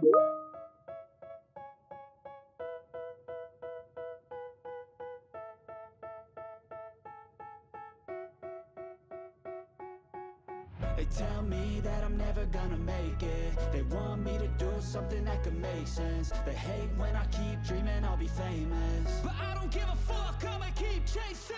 They tell me that I'm never gonna make it. They want me to do something that could make sense. They hate when I keep dreaming I'll be famous, but I don't give a fuck, I'ma keep chasing.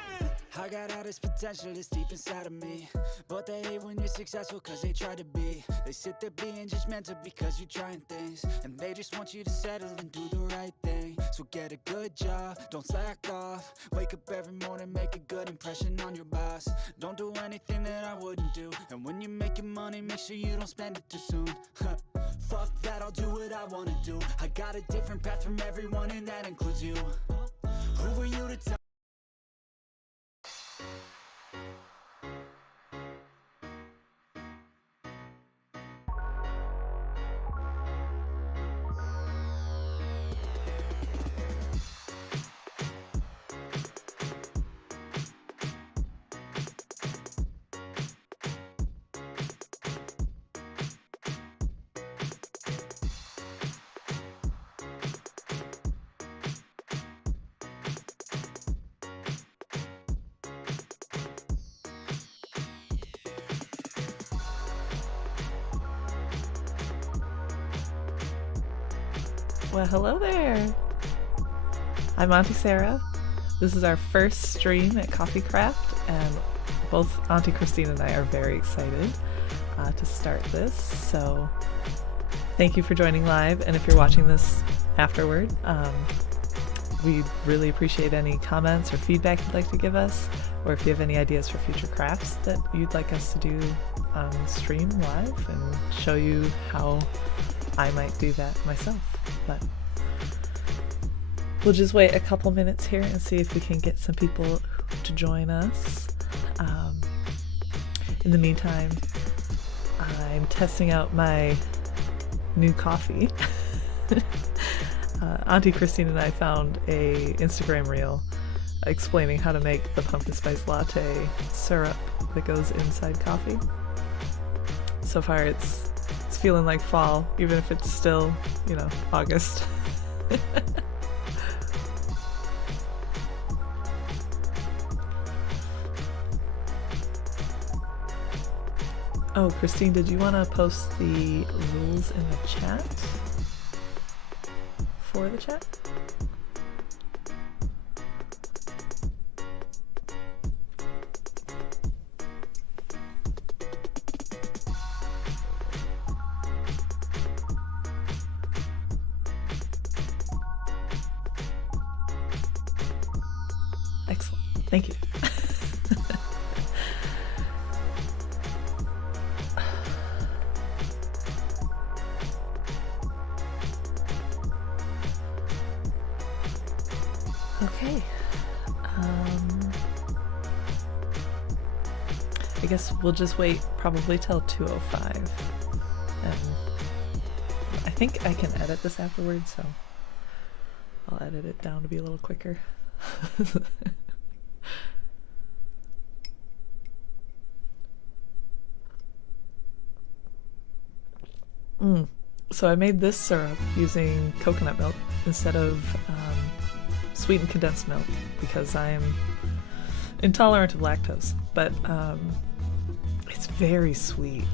I got all this potential that's deep inside of me, but they hate when you're successful cause they try to be. They sit there being judgmental because you're trying things, and they just want you to settle and do the right thing. So get a good job, don't slack off. Wake up every morning, make a good impression on your boss. Don't do anything that I wouldn't do, and when you're making money, make sure you don't spend it too soon. Fuck that, I'll do what I wanna do. I got a different path from everyone, and that includes you. Who are you to tell? Well, hello there. I'm Auntie Sarah. This is our first stream at CoffeeCraft, and both Auntie Christine and I are very excited to start this. So thank you for joining live, and if you're watching this afterward, we really appreciate any comments or feedback you'd like to give us, or if you have any ideas for future crafts that you'd like us to do on stream live and show you how I might do that myself. But we'll just wait a couple minutes here and see if we can get some people to join us. In the meantime, I'm testing out my new coffee. Auntie Christine and I found a Instagram reel explaining how to make the pumpkin spice latte syrup that goes inside coffee. So far it's feeling like fall, even if it's still, you know, August. Oh, Christine, did you want to post the rules in the chat? For the chat? Excellent. Thank you. Okay. I guess we'll just wait probably till 2:05. And I think I can edit this afterwards, so I'll edit it down to be a little quicker. So I made this syrup using coconut milk instead of sweetened condensed milk because I'm intolerant of lactose, but it's very sweet.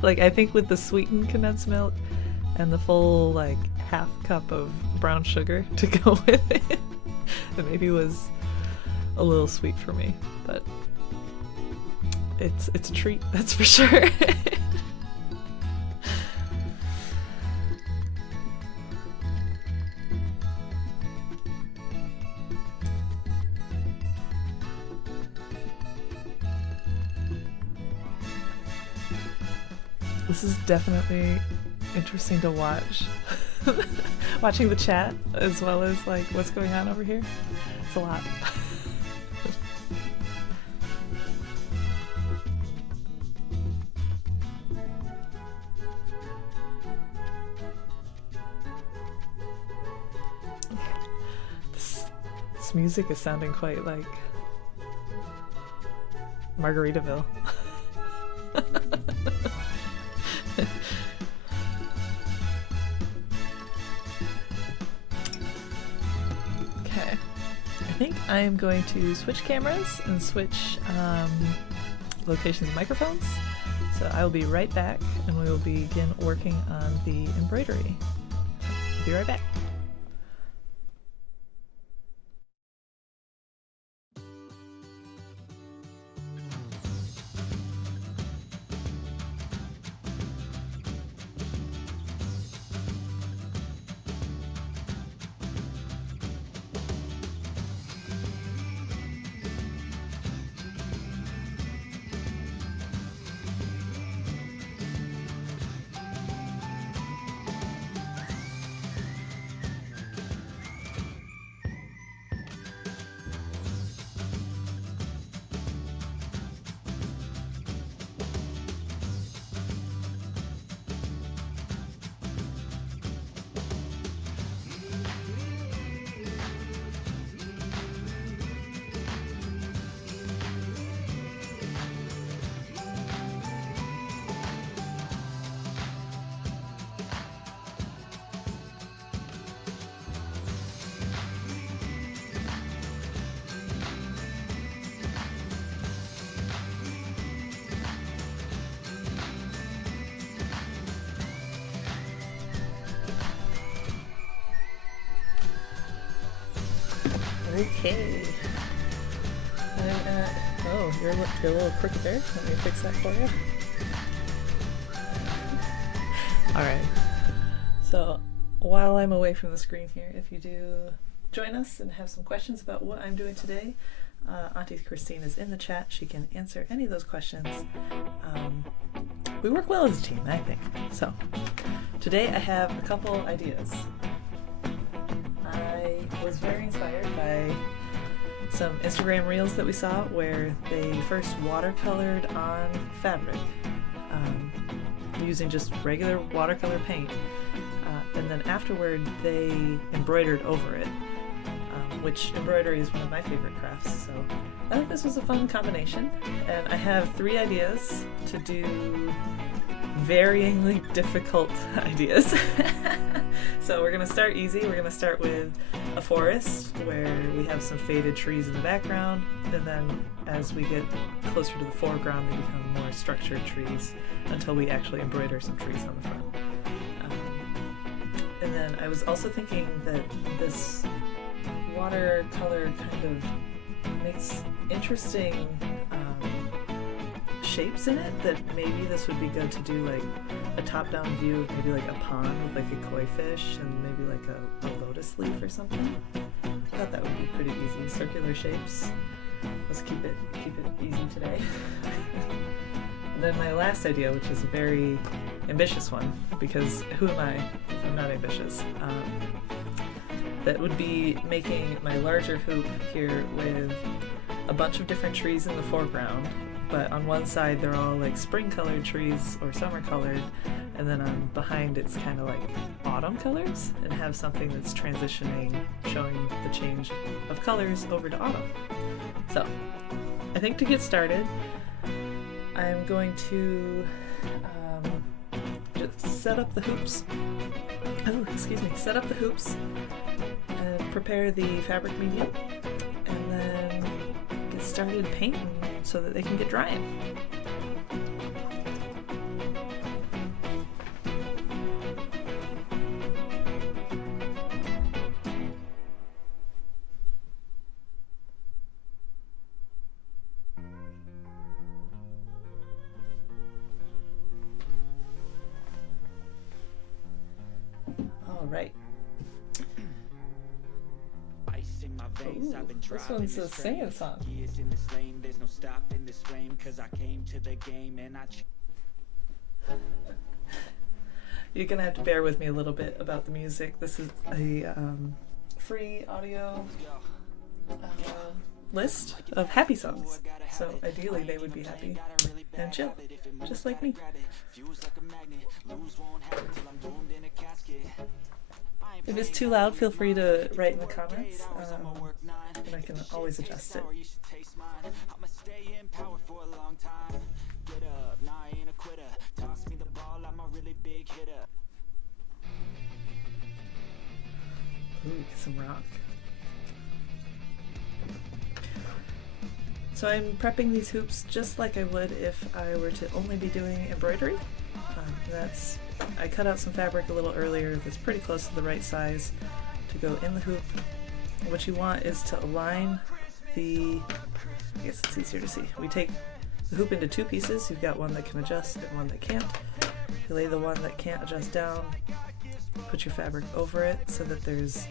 Like, I think with the sweetened condensed milk and the full like half cup of brown sugar to go with it, it maybe was a little sweet for me, but it's a treat, that's for sure. This is definitely interesting to watch. Watching the chat as well as like what's going on over here. It's a lot. This music is sounding quite like Margaritaville. I am going to switch cameras and switch locations of microphones. So I will be right back and we will begin working on the embroidery. I'll be right back. Okay. Oh, you're a little crooked there. Let me fix that for you. Alright. So, while I'm away from the screen here, if you do join us and have some questions about what I'm doing today, Auntie Christine is in the chat. She can answer any of those questions. We work well as a team, I think. So, today I have a couple ideas. I was very inspired by some Instagram reels that we saw where they first watercolored on fabric using just regular watercolor paint, and then afterward they embroidered over it, which embroidery is one of my favorite crafts, so I thought this was a fun combination. And I have 3 ideas to do varyingly difficult ideas. So we're going to start easy. We're going to start with a forest where we have some faded trees in the background, and then as we get closer to the foreground they become more structured trees until we actually embroider some trees on the front. And then I was also thinking that this watercolor kind of makes interesting shapes in it, that maybe this would be good to do like a top-down view of maybe like a pond with like a koi fish and maybe like a lotus leaf or something. I thought that would be pretty easy. Circular shapes. Let's keep it easy today. And then my last idea, which is a very ambitious one, because who am I if I'm not ambitious? That would be making my larger hoop here with a bunch of different trees in the foreground, but on one side they're all like spring colored trees or summer colored, and then on behind it's kind of like autumn colors, and have something that's transitioning, showing the change of colors over to autumn. So I think to get started I'm going to just set up the hoops. Set up the hoops and prepare the fabric medium, and then get started painting so that they can get drying. All right. Ooh, this one's a singing song. You're gonna have to bear with me a little bit about the music. This is a free audio list of happy songs, so ideally they would be happy and chill, just like me. If it's too loud, feel free to write in the comments, and I can always adjust it. Ooh, get some rock. So I'm prepping these hoops just like I would if I were to only be doing embroidery. I cut out some fabric a little earlier that's pretty close to the right size to go in the hoop. What you want is to align I guess it's easier to see. We take the hoop into two pieces. You've got one that can adjust and one that can't. You lay the one that can't adjust down, put your fabric over it so that there's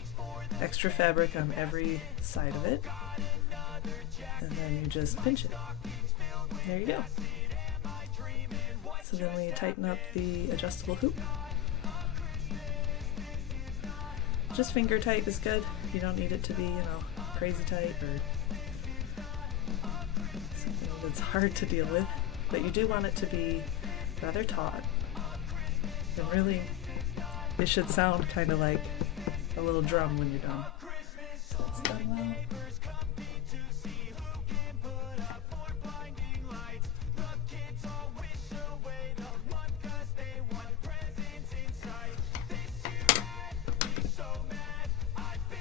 extra fabric on every side of it, and then you just pinch it. There you go. So then we tighten up the adjustable hoop. Just finger tight is good. You don't need it to be, crazy tight or something that's hard to deal with, but you do want it to be rather taut. And really, it should sound kind of like a little drum when you're done. So it's done well.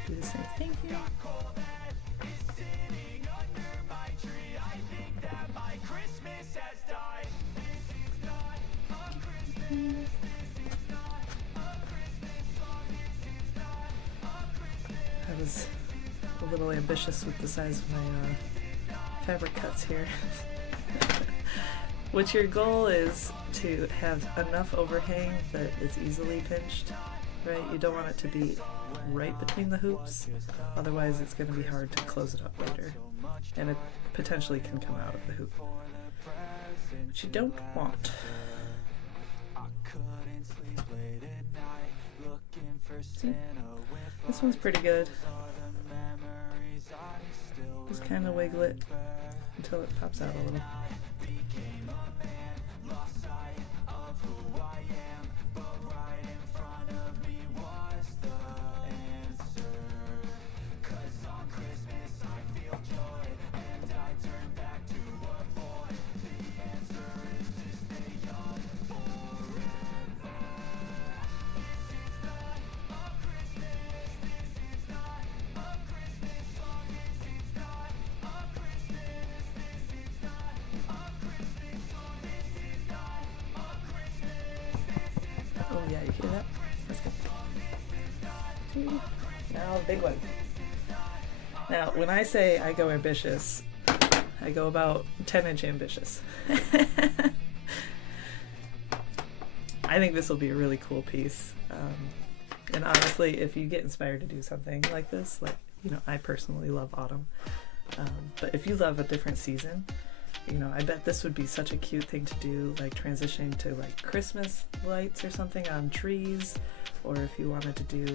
Do the same thing here. I was a little ambitious with the size of my fabric cuts here. What your goal is to have enough overhang that it's easily pinched, right? You don't want it to be right between the hoops, otherwise it's going to be hard to close it up later, and it potentially can come out of the hoop, which you don't want. See? This one's pretty good. Just kind of wiggle it until it pops out a little. Oh yeah, you hear that? That's good. Now the big one. Now when I say I go ambitious, I go about 10-inch ambitious. I think this will be a really cool piece. And honestly, if you get inspired to do something like this, I personally love autumn. But if you love a different season, I bet this would be such a cute thing to do, like transitioning to like Christmas lights or something on trees, or if you wanted to do,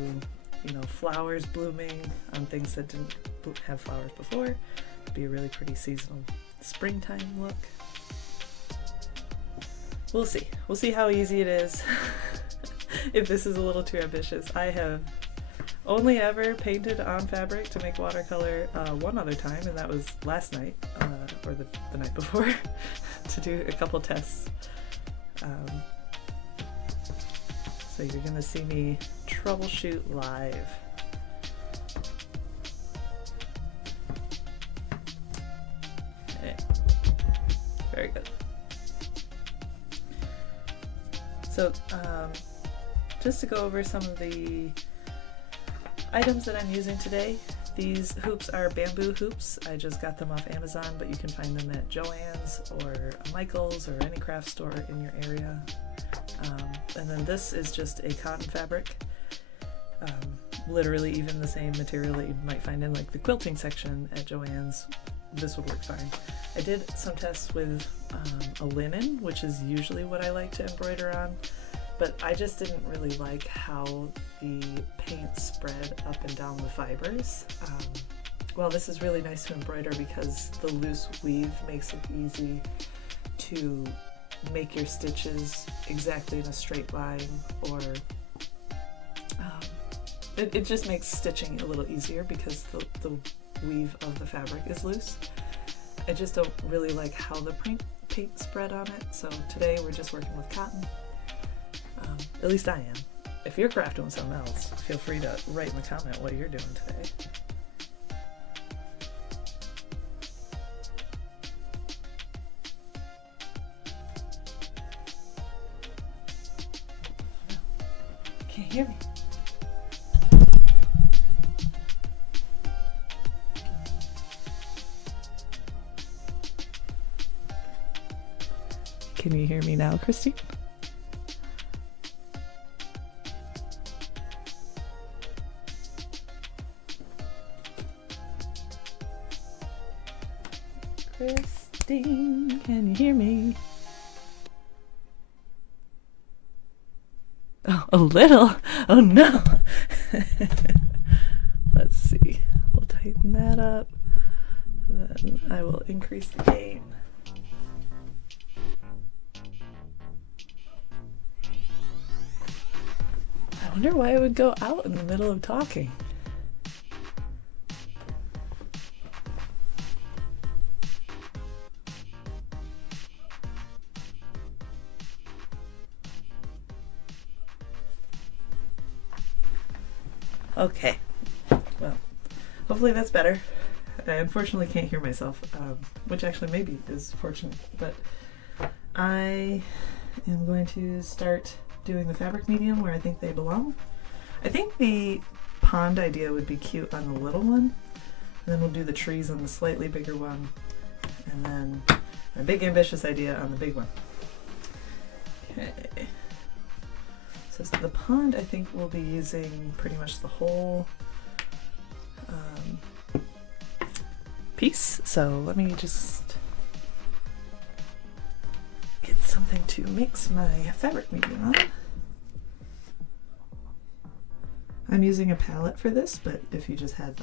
flowers blooming on things that didn't have flowers before. It'd be a really pretty seasonal springtime look. We'll see. We'll see how easy it is. If this is a little too ambitious. I have only ever painted on fabric to make watercolor one other time, and that was last night, or the night before, to do a couple tests. So you're gonna see me troubleshoot live. Okay. Very good. So just to go over some of the items that I'm using today. These hoops are bamboo hoops. I just got them off Amazon, but you can find them at Joann's or Michael's or any craft store in your area. And then this is just a cotton fabric. Literally even the same material that you might find in like the quilting section at Joann's. This would work fine. I did some tests with a linen, which is usually what I like to embroider on. But I just didn't really like how the paint spread up and down the fibers. Well, this is really nice to embroider because the loose weave makes it easy to make your stitches exactly in a straight line, or it just makes stitching a little easier because the weave of the fabric is loose. I just don't really like how the paint spread on it, so today we're just working with cotton. At least I am. If you're crafting with something else, feel free to write in the comment what you're doing today. Can't hear me. Can you hear me now, Christine? Christine, can you hear me? Oh, a little? Oh no! Let's see. We'll tighten that up. Then I will increase the gain. I wonder why it would go out in the middle of talking. Okay, well, hopefully that's better. I unfortunately can't hear myself, which actually maybe is fortunate, but I am going to start doing the fabric medium where I think they belong. I think the pond idea would be cute on the little one, and then we'll do the trees on the slightly bigger one, and then my big ambitious idea on the big one. Okay. So the pond, I think we'll be using pretty much the whole piece. So let me just get something to mix my fabric medium on. I'm using a palette for this, but if you just had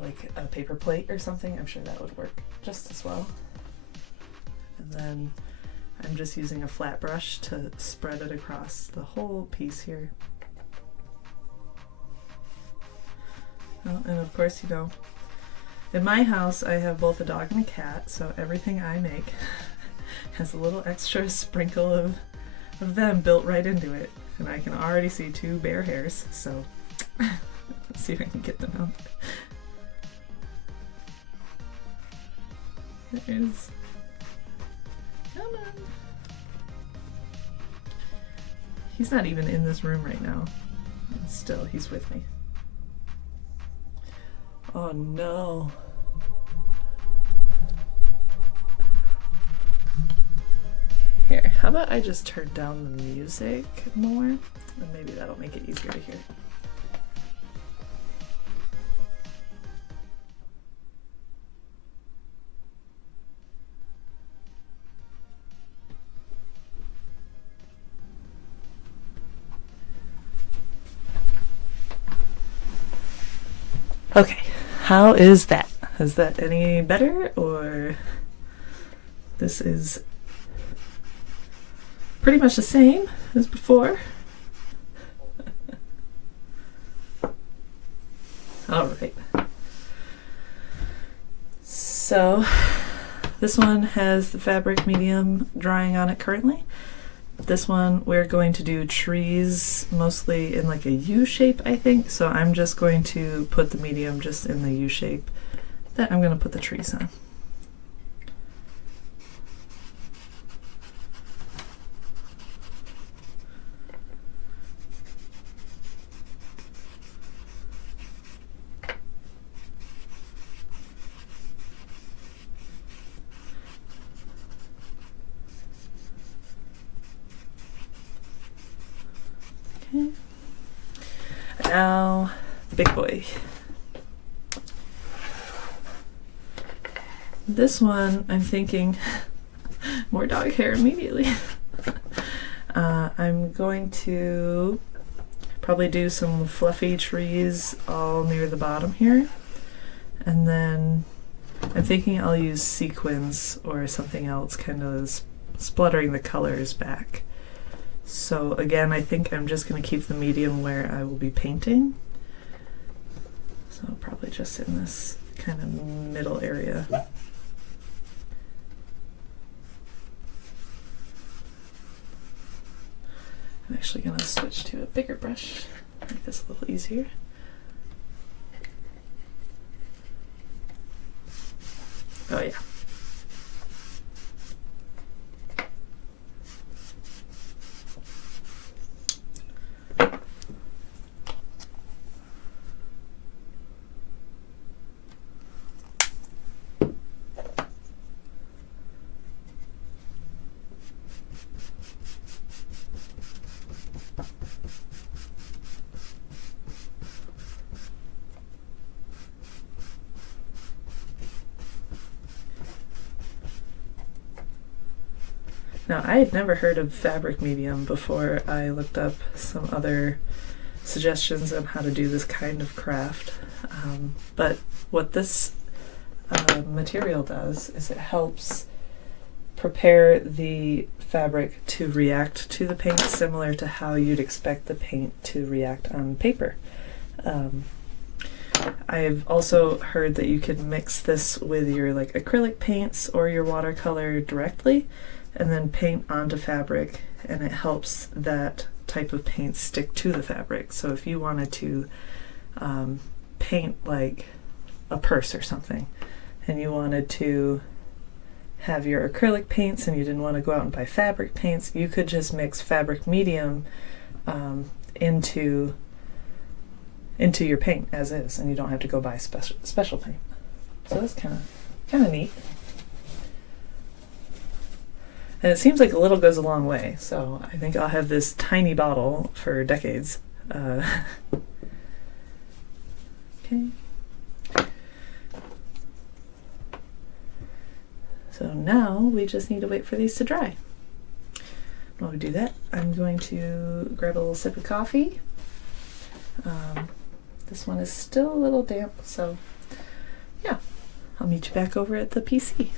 like a paper plate or something, I'm sure that would work just as well. And then I'm just using a flat brush to spread it across the whole piece here. Oh, and of course, you know, in my house I have both a dog and a cat, so everything I make has a little extra sprinkle of them built right into it. And I can already see 2 bare hairs, so let's see if I can get them out. There's... Come on. He's not even in this room right now. And still, he's with me. Oh no. Here, how about I just turn down the music more? And maybe that'll make it easier to hear. Okay, how is that? Is that any better, or this is pretty much the same as before? All right. So this one has the fabric medium drying on it currently. This one we're going to do trees mostly in like a U shape, I think. So I'm just going to put the medium just in the U shape that I'm going to put the trees on. Okay. Now the big boy. This one I'm thinking more dog hair immediately. I'm going to probably do some fluffy trees all near the bottom here, and then I'm thinking I'll use sequins or something else, kind of spluttering the colors back. So again, I think I'm just going to keep the medium where I will be painting. So probably just in this kind of middle area. I'm actually going to switch to a bigger brush, make this a little easier. Oh yeah. Now, I had never heard of fabric medium before I looked up some other suggestions on how to do this kind of craft. But what this material does is it helps prepare the fabric to react to the paint similar to how you'd expect the paint to react on paper. I've also heard that you can mix this with your like acrylic paints or your watercolor directly and then paint onto fabric, and it helps that type of paint stick to the fabric. So if you wanted to paint like a purse or something, and you wanted to have your acrylic paints and you didn't want to go out and buy fabric paints, you could just mix fabric medium into your paint as is, and you don't have to go buy special paint. So that's kind of neat. And it seems like a little goes a long way, so I think I'll have this tiny bottle for decades. Okay. So now we just need to wait for these to dry. While we do that, I'm going to grab a little sip of coffee. This one is still a little damp, so yeah, I'll meet you back over at the PC.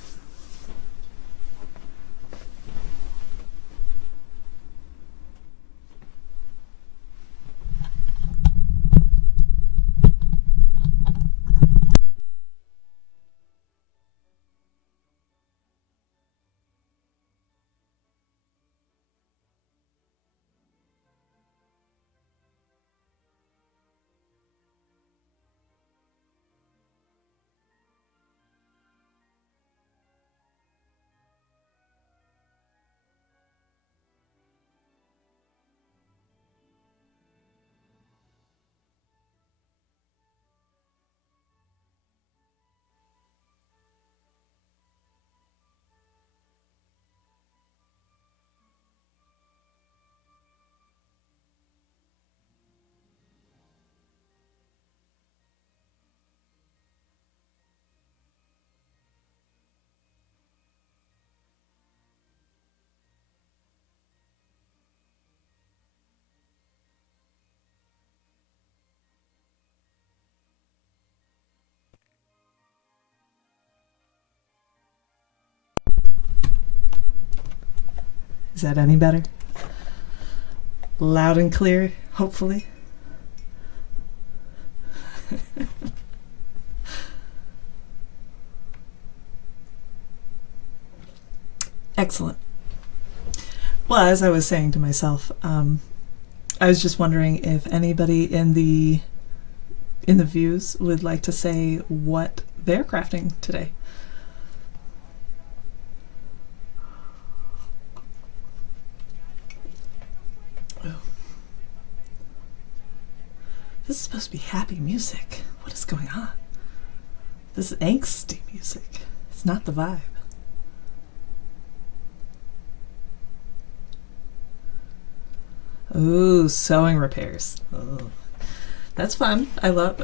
Is that any better? Loud and clear, hopefully. Excellent. Well, as I was saying to myself, I was just wondering if anybody in the views would like to say what they're crafting today. This is supposed to be happy music. What is going on? This is angsty music. It's not the vibe. Ooh, sewing repairs. Oh, that's fun. I love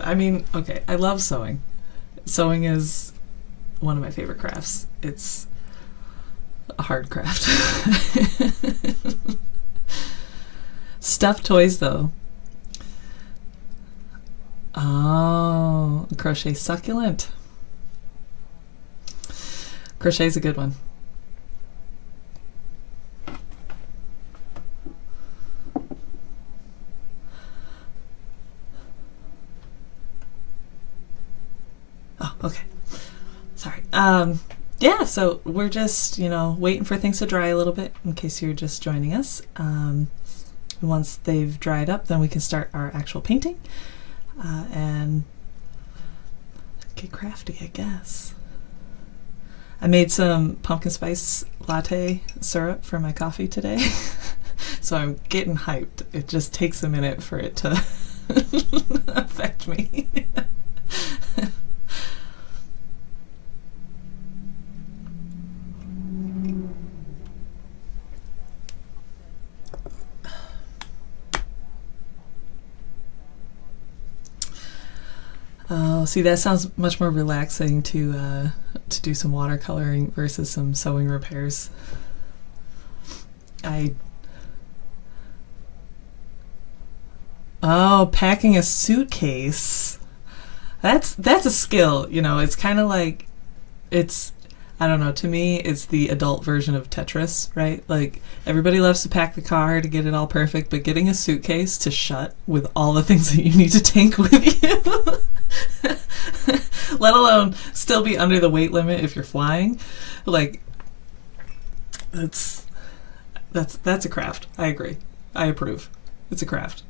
sewing. Sewing is one of my favorite crafts. It's a hard craft. Stuffed toys, though. Oh, crochet succulent. Crochet's a good one. Oh, okay. Sorry. Yeah, so we're just, waiting for things to dry a little bit in case you're just joining us. Once they've dried up, then we can start our actual painting. And get crafty, I guess. I made some pumpkin spice latte syrup for my coffee today, so I'm getting hyped. It just takes a minute for it to affect me. Oh, see, that sounds much more relaxing to do some watercoloring versus some sewing repairs. Oh, packing a suitcase. That's a skill, you know. It's kind of like, it's, I don't know, to me it's the adult version of Tetris, right? Like, everybody loves to pack the car to get it all perfect, but getting a suitcase to shut with all the things that you need to take with you, let alone still be under the weight limit if you're flying, like, that's a craft. I agree. I approve. It's a craft.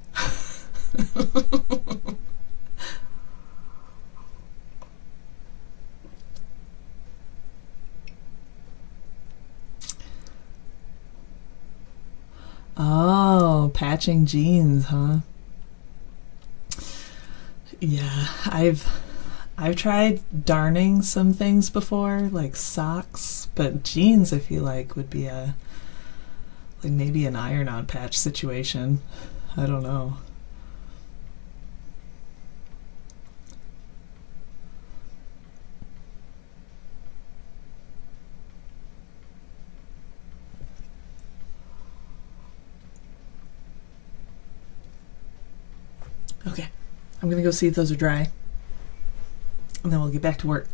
Oh, patching jeans, huh? Yeah, I've tried darning some things before, like socks, but jeans I feel like would be a, like, maybe an iron-on patch situation. I don't know. Okay, I'm gonna go see if those are dry, and then we'll get back to work.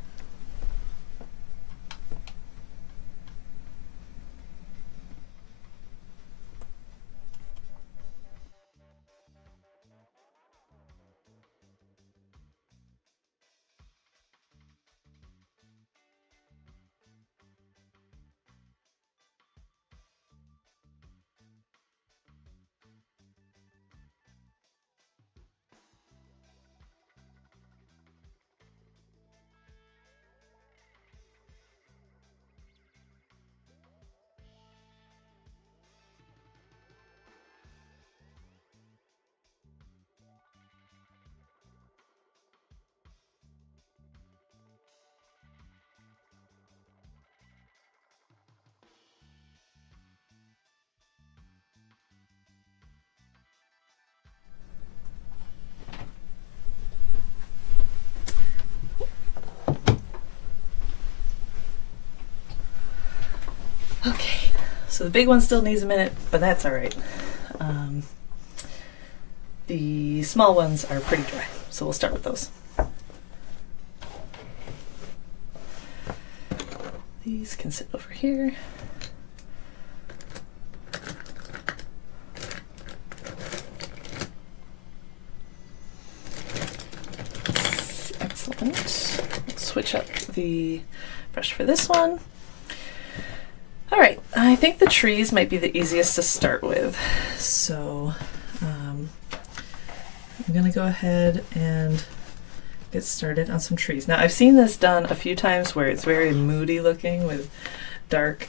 Okay, so the big one still needs a minute, but that's all right. The small ones are pretty dry, so we'll start with those. These can sit over here. Excellent. Let's switch up the brush for this one. All right, I think the trees might be the easiest to start with. So I'm gonna go ahead and get started on some trees. Now, I've seen this done a few times where it's very moody looking with dark,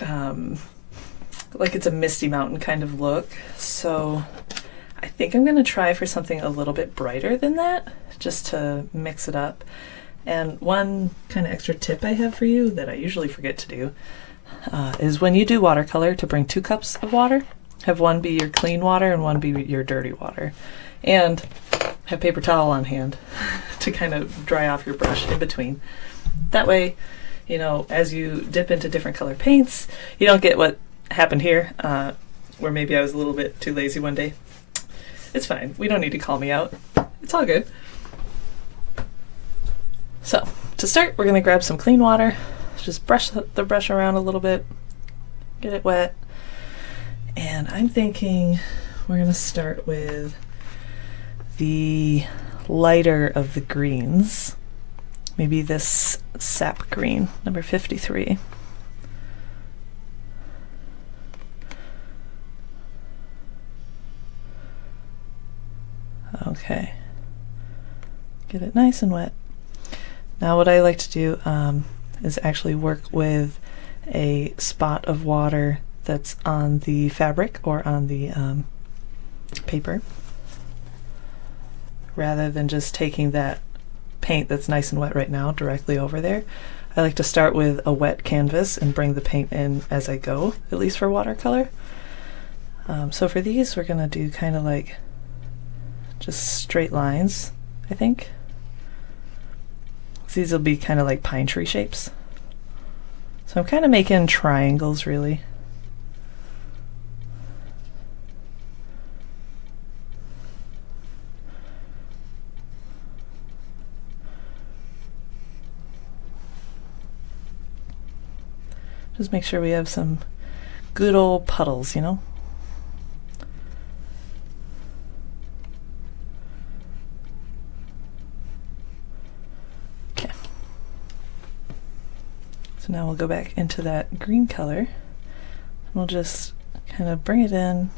like it's a misty mountain kind of look. So I think I'm gonna try for something a little bit brighter than that, just to mix it up. And one kind of extra tip I have for you that I usually forget to do is when you do watercolor, to bring 2 cups of water. Have one be your clean water and one be your dirty water. And have paper towel on hand to kind of dry off your brush in between. That way, you know, as you dip into different color paints, you don't get what happened here, where maybe I was a little bit too lazy one day. It's fine. We don't need to call me out. It's all good. So, to start, we're going to grab some clean water. Just brush the brush around a little bit, get it wet. And I'm thinking we're going to start with the lighter of the greens. Maybe this sap green, number 53. Okay. Get it nice and wet. Now what I like to do is actually work with a spot of water that's on the fabric or on the paper, rather than just taking that paint that's nice and wet right now directly over there. I like to start with a wet canvas and bring the paint in as I go, at least for watercolor. So for these, we're gonna do kind of like just straight lines, I think. These will be kind of like pine tree shapes. So I'm kind of making triangles, really. Just make sure we have some good old puddles, you know? Okay. So now we'll go back into that green color. And we'll just kind of bring it in,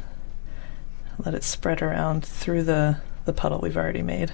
let it spread around through the puddle we've already made.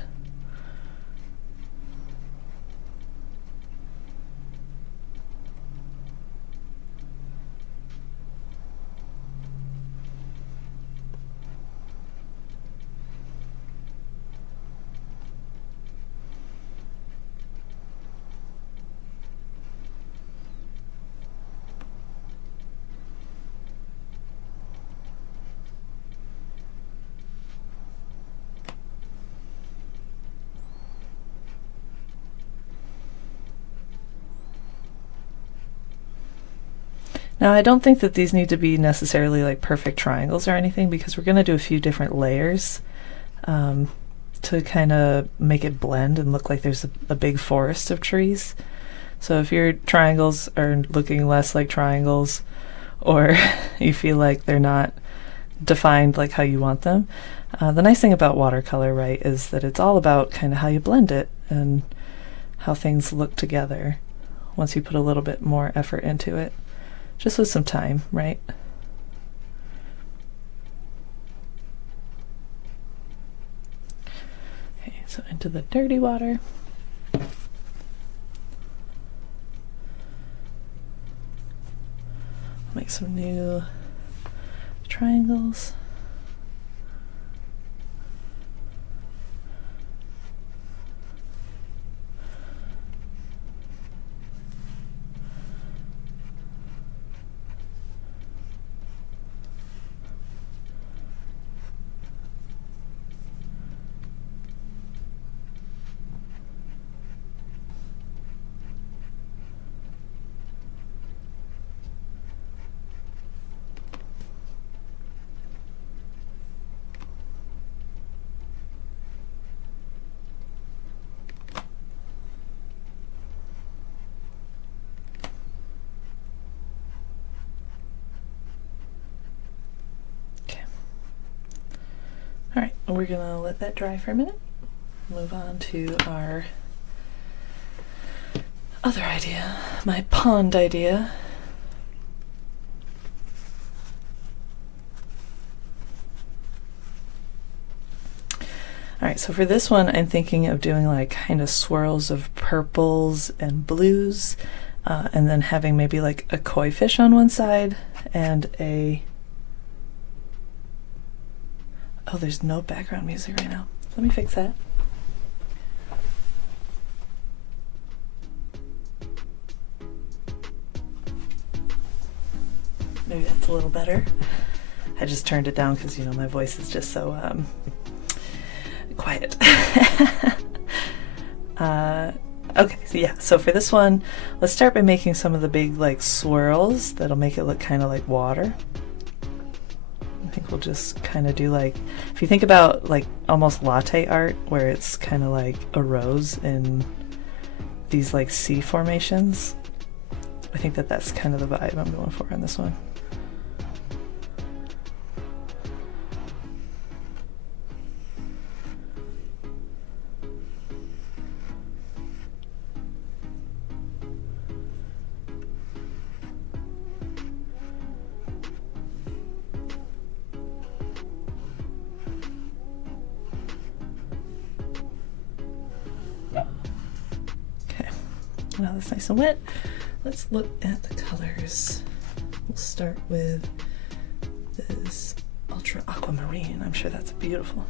Now I don't think that these need to be necessarily like perfect triangles or anything, because we're going to do a few different layers to kind of make it blend and look like there's a big forest of trees. So if your triangles are looking less like triangles, or you feel like they're not defined like how you want them, the nice thing about watercolor, right, is that it's all about kind of how you blend it and how things look together once you put a little bit more effort into it. Just with some time, right? Okay, so into the dirty water. Make some new triangles. Alright, we're gonna let that dry for a minute. Move on to our other idea, my pond idea. Alright, so for this one I'm thinking of doing like kind of swirls of purples and blues, and then having maybe like a koi fish on one side and a... Oh, there's no background music right now. Let me fix that. Maybe that's a little better. I just turned it down because, you know, my voice is just so quiet. Okay, so yeah, so for this one, let's start by making some of the big like swirls that'll make it look kind of like water. I think we'll just kind of do like, if you think about like almost latte art, where it's kind of like a rose in these like C formations, I think that that's kind of the vibe I'm going for on this one. Now that's nice and wet. Let's look at the colors. We'll start with this ultra aquamarine. I'm sure that's beautiful.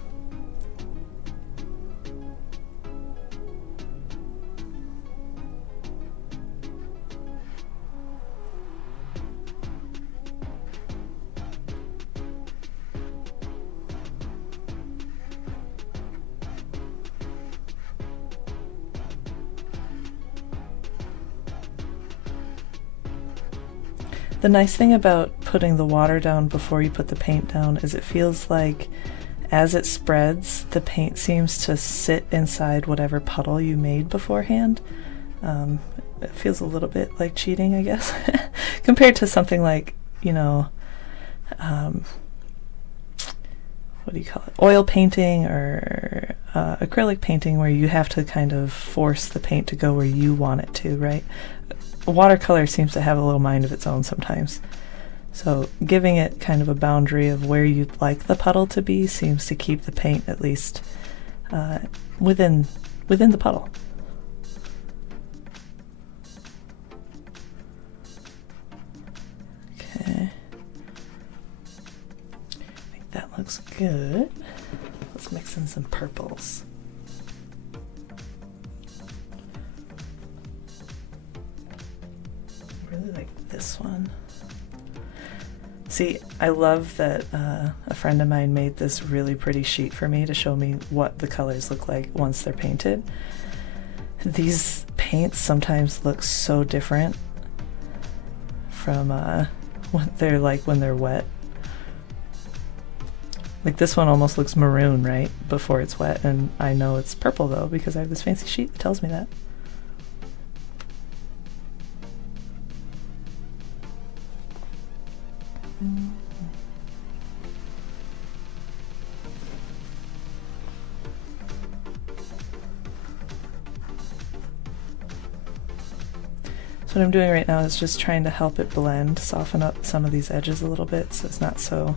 The nice thing about putting the water down before you put the paint down is it feels like as it spreads, the paint seems to sit inside whatever puddle you made beforehand. it feels a little bit like cheating, I guess, compared to something like, you know, what do you call it? Oil painting or acrylic painting, where you have to kind of force the paint to go where you want it to, right? Watercolor seems to have a little mind of its own sometimes. So giving it kind of a boundary of where you'd like the puddle to be seems to keep the paint at least within the puddle. Okay. I think that looks good. Let's mix in some purples. I really like this one. See, I love that a friend of mine made this really pretty sheet for me to show me what the colors look like once they're painted. These paints sometimes look so different from what they're like when they're wet. Like this one almost looks maroon, right, before it's wet, and I know it's purple though because I have this fancy sheet that tells me that. So what I'm doing right now is just trying to help it blend, soften up some of these edges a little bit so it's not so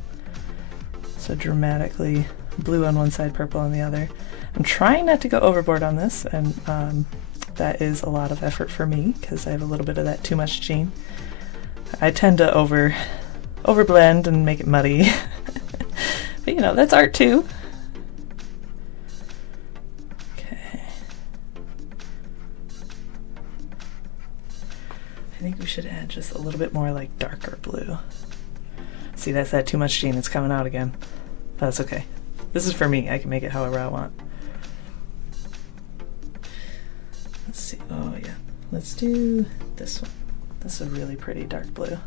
dramatically blue on one side, purple on the other. I'm trying not to go overboard on this, and that is a lot of effort for me because I have a little bit of that too much gene. I tend to overblend and make it muddy. But you know, that's art too. I think we should add just a little bit more like darker blue. See, that's that too much gene. It's coming out again. That's okay. This is for me. I can make it however I want. Let's see. Oh yeah. Let's do this one. This is a really pretty dark blue.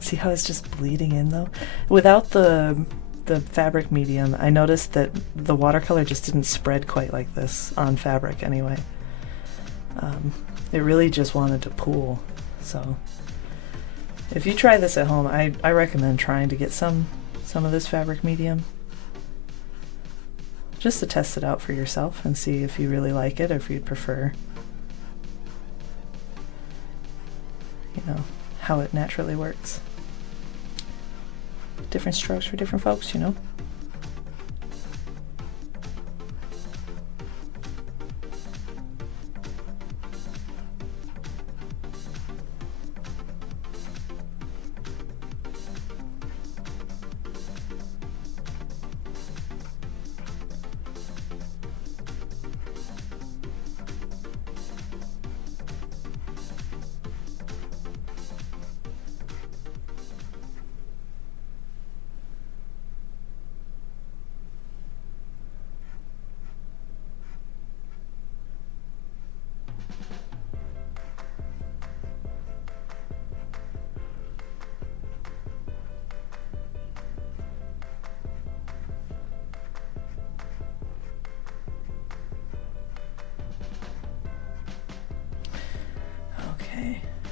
See how it's just bleeding in though? Without the fabric medium, I noticed that the watercolor just didn't spread quite like this on fabric anyway. It really just wanted to pool. So if you try this at home, I recommend trying to get some of this fabric medium just to test it out for yourself and see if you really like it or if you'd prefer, you know, how it naturally works. Different strokes for different folks, you know.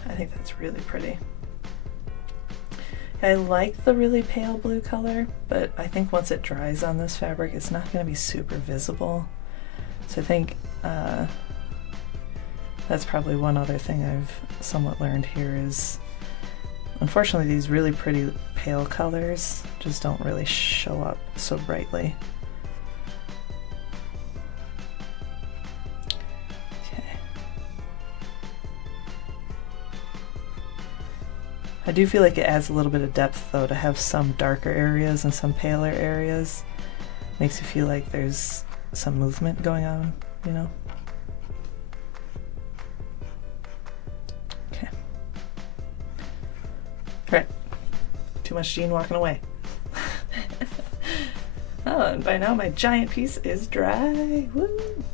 I think that's really pretty. I like the really pale blue color, but I think once it dries on this fabric, it's not going to be super visible. So I think that's probably one other thing I've somewhat learned here is, unfortunately, these really pretty pale colors just don't really show up so brightly. I do feel like it adds a little bit of depth though to have some darker areas and some paler areas. Makes you feel like there's some movement going on, you know? Okay. Alright. Too much gene walking away. Oh, and by now my giant piece is dry. Woo!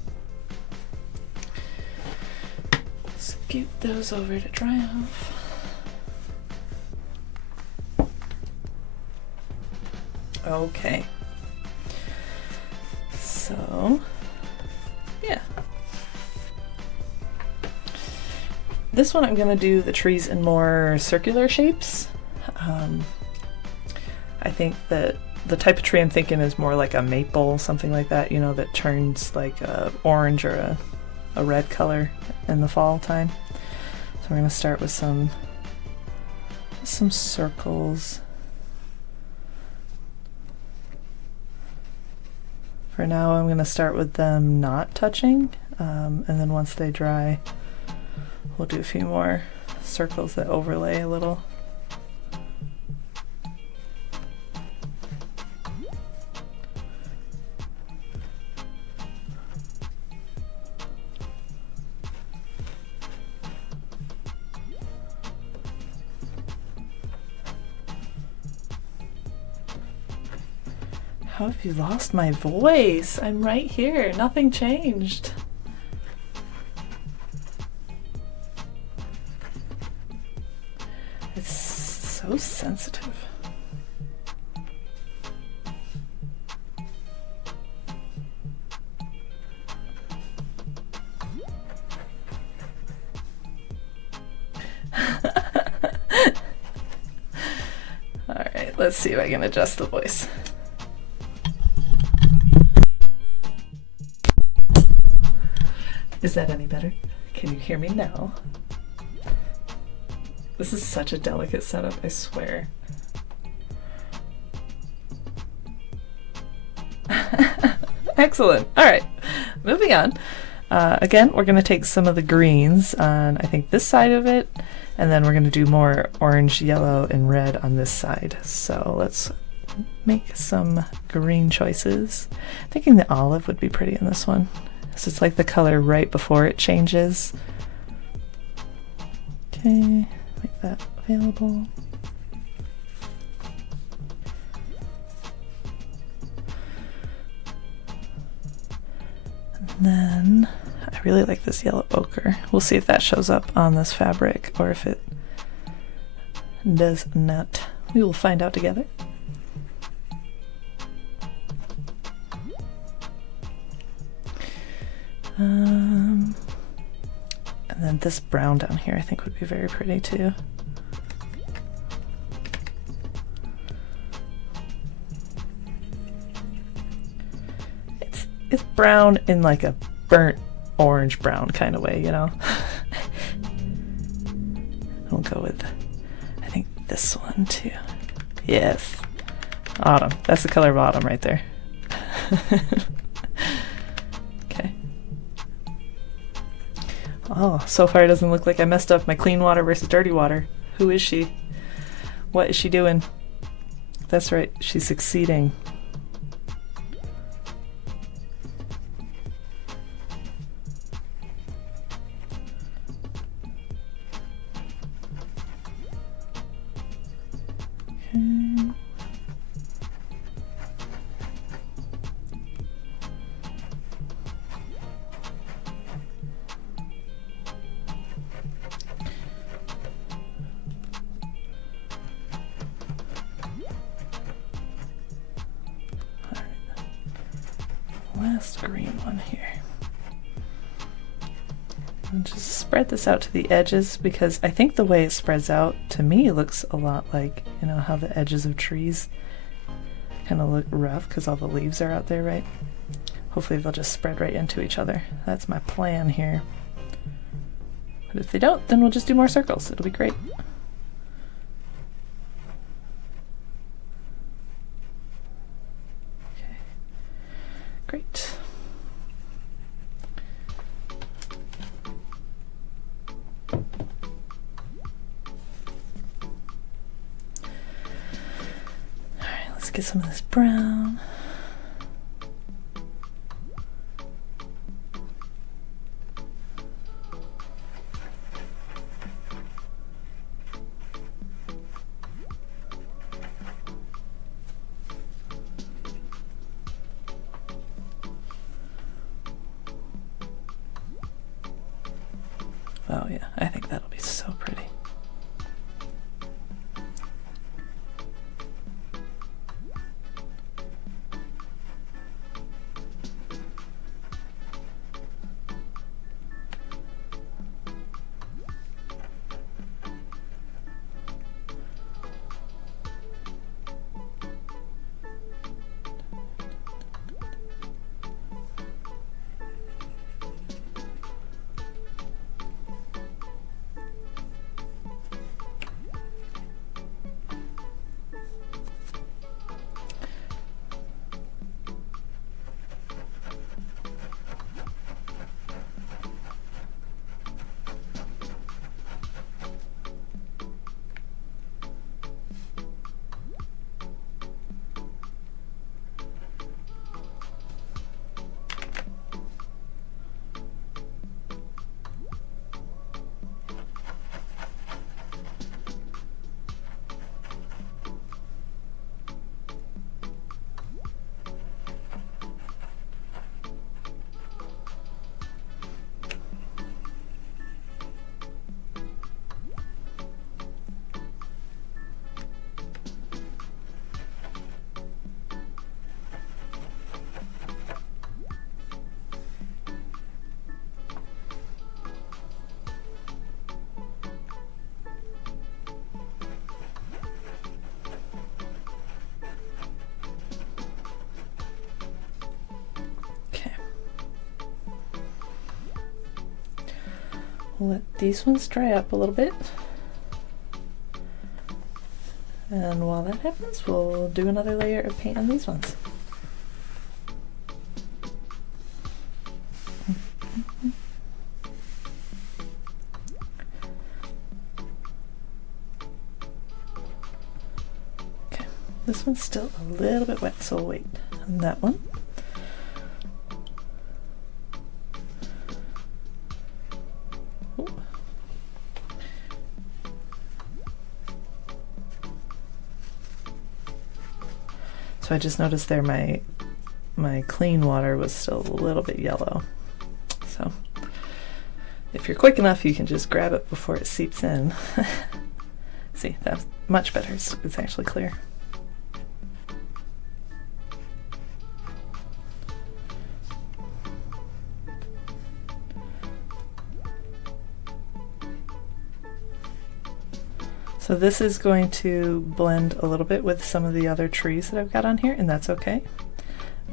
Let's scoot those over to dry off. Okay. So, yeah. This one I'm going to do the trees in more circular shapes. I think that the type of tree I'm thinking is more like a maple, something like that, you know, that turns like a orange or a red color in the fall time. So we're going to start with some circles. For now, I'm going to start with them not touching, and then once they dry, we'll do a few more circles that overlay a little. How have you lost my voice? I'm right here. Nothing changed. It's so sensitive. All right, let's see if I can adjust the voice. Is that any better? Can you hear me now? This is such a delicate setup, I swear. Excellent. All right, moving on. Again, we're going to take some of the greens on, I think, this side of it, and then we're going to do more orange, yellow, and red on this side. So let's make some green choices. Thinking the olive would be pretty in this one. So it's like the color right before it changes. Okay, make that available. And then I really like this yellow ochre. We'll see if that shows up on this fabric or if it does not. We will find out together. And then this brown down here I think would be very pretty too. It's brown in like a burnt orange brown kind of way, you know? I'll go with, I think, this one too. Yes. Autumn. That's the color of autumn right there. Oh, so far it doesn't look like I messed up my clean water versus dirty water. Who is she? What is she doing? That's right, she's succeeding. Okay. Last green one here. And just spread this out to the edges because I think the way it spreads out to me looks a lot like, you know, how the edges of trees kind of look rough because all the leaves are out there, right? Hopefully they'll just spread right into each other. That's my plan here. But if they don't, then we'll just do more circles. It'll be great. Great. All right, let's get some of this brown. Oh yeah, I think that'll be so pretty. Let these ones dry up a little bit, and while that happens, we'll do another layer of paint on these ones. Okay, this one's still a little bit wet, so we'll wait on that one. So I just noticed there my clean water was still a little bit yellow. So if you're quick enough, you can just grab it before it seeps in. See, that's much better. It's actually clear. So this is going to blend a little bit with some of the other trees that I've got on here, and that's okay.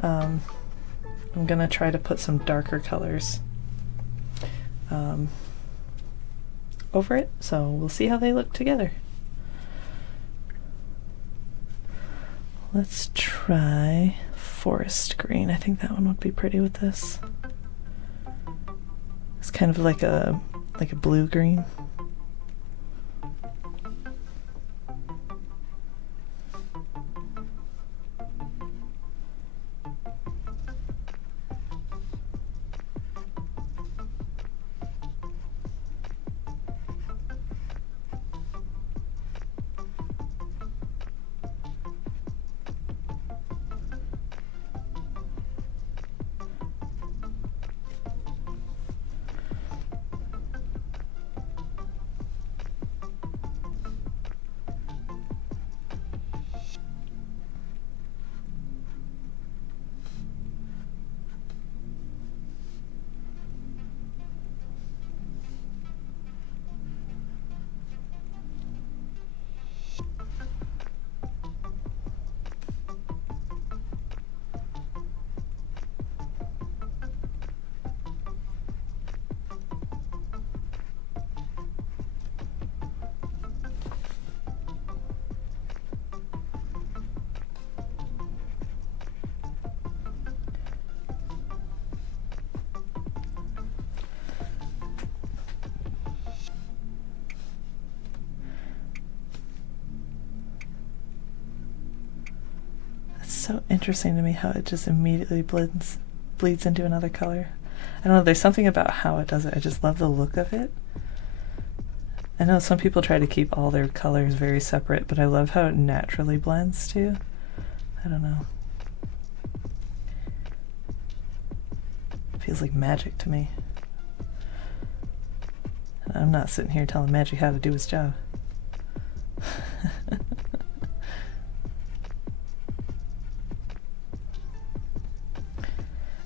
I'm going to try to put some darker colors over it, so we'll see how they look together. Let's try forest green. I think that one would be pretty with this. It's kind of like a blue green. So interesting to me how it just immediately bleeds into another color. I don't know, there's something about how it does it. I just love the look of it. I know some people try to keep all their colors very separate, but I love how it naturally blends too. I don't know. It feels like magic to me. I'm not sitting here telling Magic how to do his job.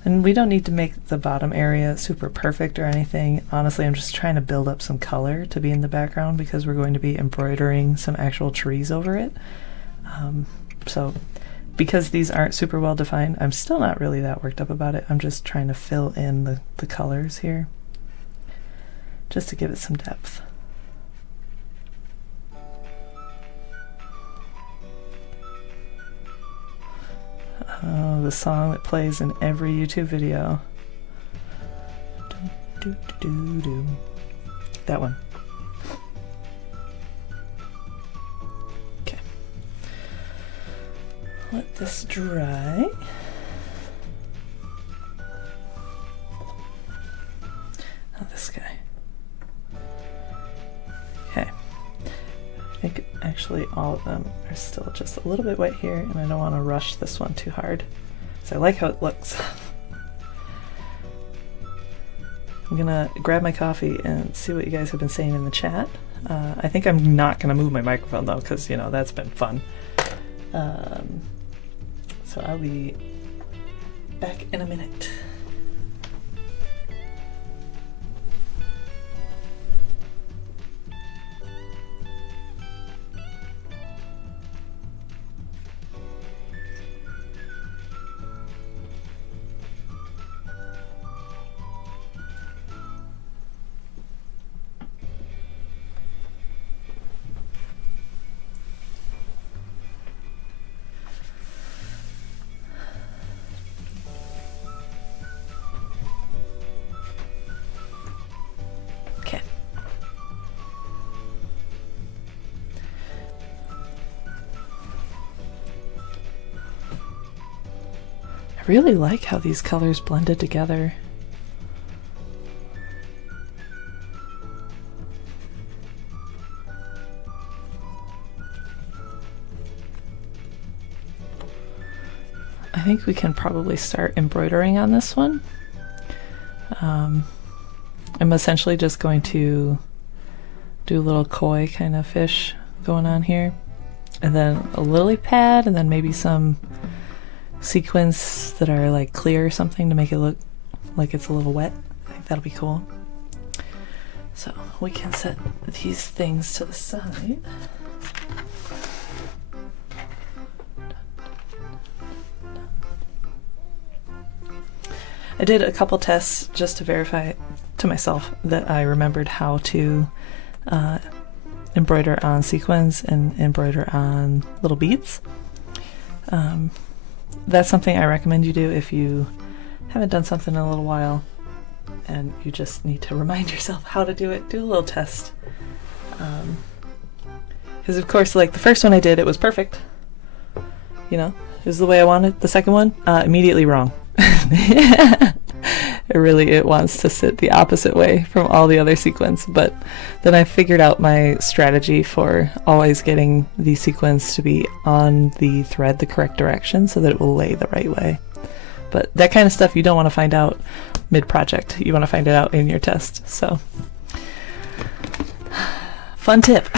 And we don't need to make the bottom area super perfect or anything. Honestly, I'm just trying to build up some color to be in the background because we're going to be embroidering some actual trees over it. So because these aren't super well defined, I'm still not really that worked up about it. I'm just trying to fill in the colors here just to give it some depth. Oh, the song that plays in every YouTube video. Do, do, do, do. That one. Okay. Let this dry. Oh, this guy. Okay. I think actually all of them are still just a little bit wet here, and I don't want to rush this one too hard. So I like how it looks. I'm gonna grab my coffee and see what you guys have been saying in the chat. I think I'm not gonna move my microphone though, because you know that's been fun. So I'll be back in a minute. I really like how these colors blended together. I think we can probably start embroidering on this one. I'm essentially just going to do a little koi kind of fish going on here, and then a lily pad, and then maybe some sequins that are like clear or something to make it look like it's a little wet. I think that'll be cool. So we can set these things to the side. I did a couple tests just to verify to myself that I remembered how to embroider on sequins and embroider on little beads. That's something I recommend you do if you haven't done something in a little while and you just need to remind yourself how to do it. Do a little test. Because of course, like the first one I did, it was perfect. You know, it was the way I wanted. The second one, immediately wrong. It wants to sit the opposite way from all the other sequins, but then I figured out my strategy for always getting the sequins to be on the thread the correct direction so that it will lay the right way. But that kind of stuff you don't want to find out mid-project. You want to find it out in your test. So, fun tip.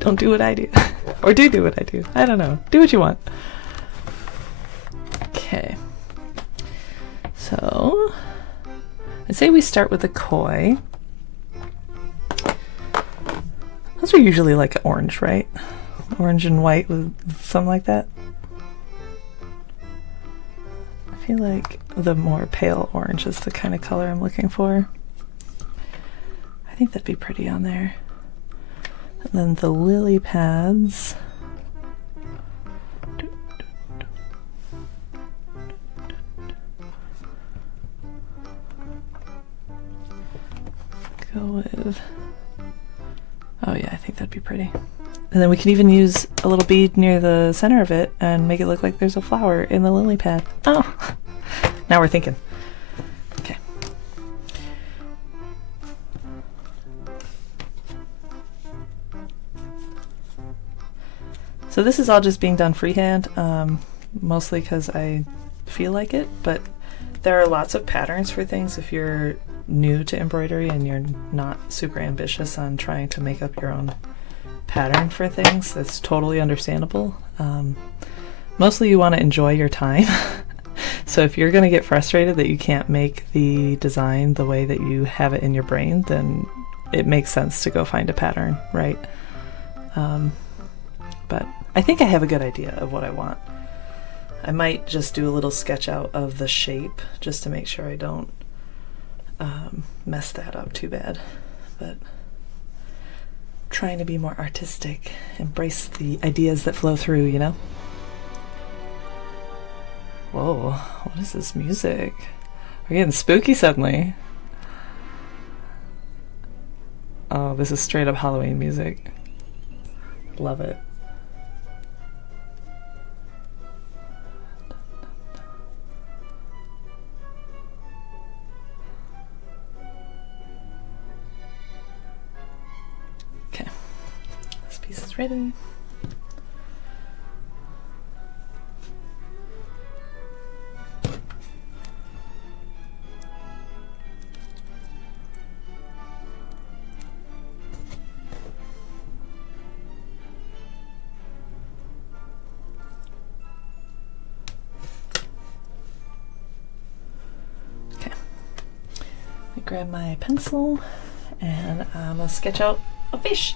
Don't do what I do. Or do what I do. I don't know. Do what you want. Okay. So, I'd say we start with a koi. Those are usually like orange, right? Orange and white with something like that. I feel like the more pale orange is the kind of color I'm looking for. I think that'd be pretty on there. And then the lily pads. Go with, oh yeah, I think that'd be pretty. And then we can even use a little bead near the center of it and make it look like there's a flower in the lily pad. Oh, now we're thinking. Okay. So this is all just being done freehand, mostly because I feel like it, but there are lots of patterns for things if you're new to embroidery and you're not super ambitious on trying to make up your own pattern for things, that's totally understandable. Mostly you want to enjoy your time. So if you're going to get frustrated that you can't make the design the way that you have it in your brain, then it makes sense to go find a pattern, right? But I think I have a good idea of what I want. I might just do a little sketch out of the shape just to make sure I don't mess that up too bad. But trying to be more artistic, embrace the ideas that flow through, you know? Whoa, what is this music? We're getting spooky suddenly. Oh, this is straight up Halloween music. Love it. Okay, this piece is ready. Grab my pencil and I'm gonna sketch out a fish.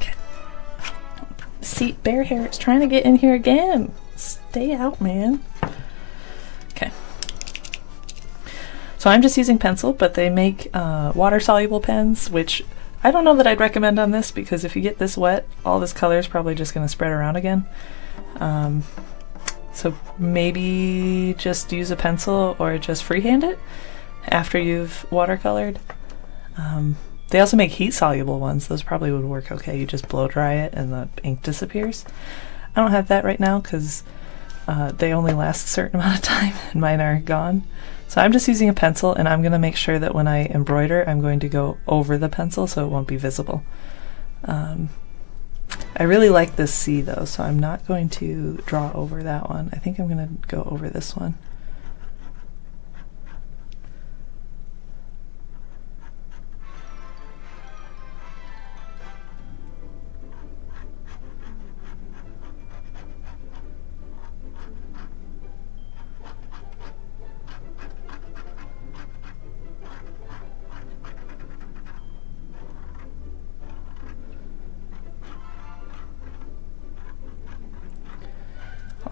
Okay. See, bear hair, it's trying to get in here again. Stay out, man. Okay. So I'm just using pencil, but they make water-soluble pens, which I don't know that I'd recommend on this because if you get this wet, all this color is probably just going to spread around again. So maybe just use a pencil or just freehand it after you've watercolored. They also make heat-soluble ones. Those probably would work okay. You just blow dry it and the ink disappears. I don't have that right now because they only last a certain amount of time and mine are gone. So I'm just using a pencil and I'm going to make sure that when I embroider I'm going to go over the pencil so it won't be visible. I really like this C though, so I'm not going to draw over that one. I think I'm going to go over this one.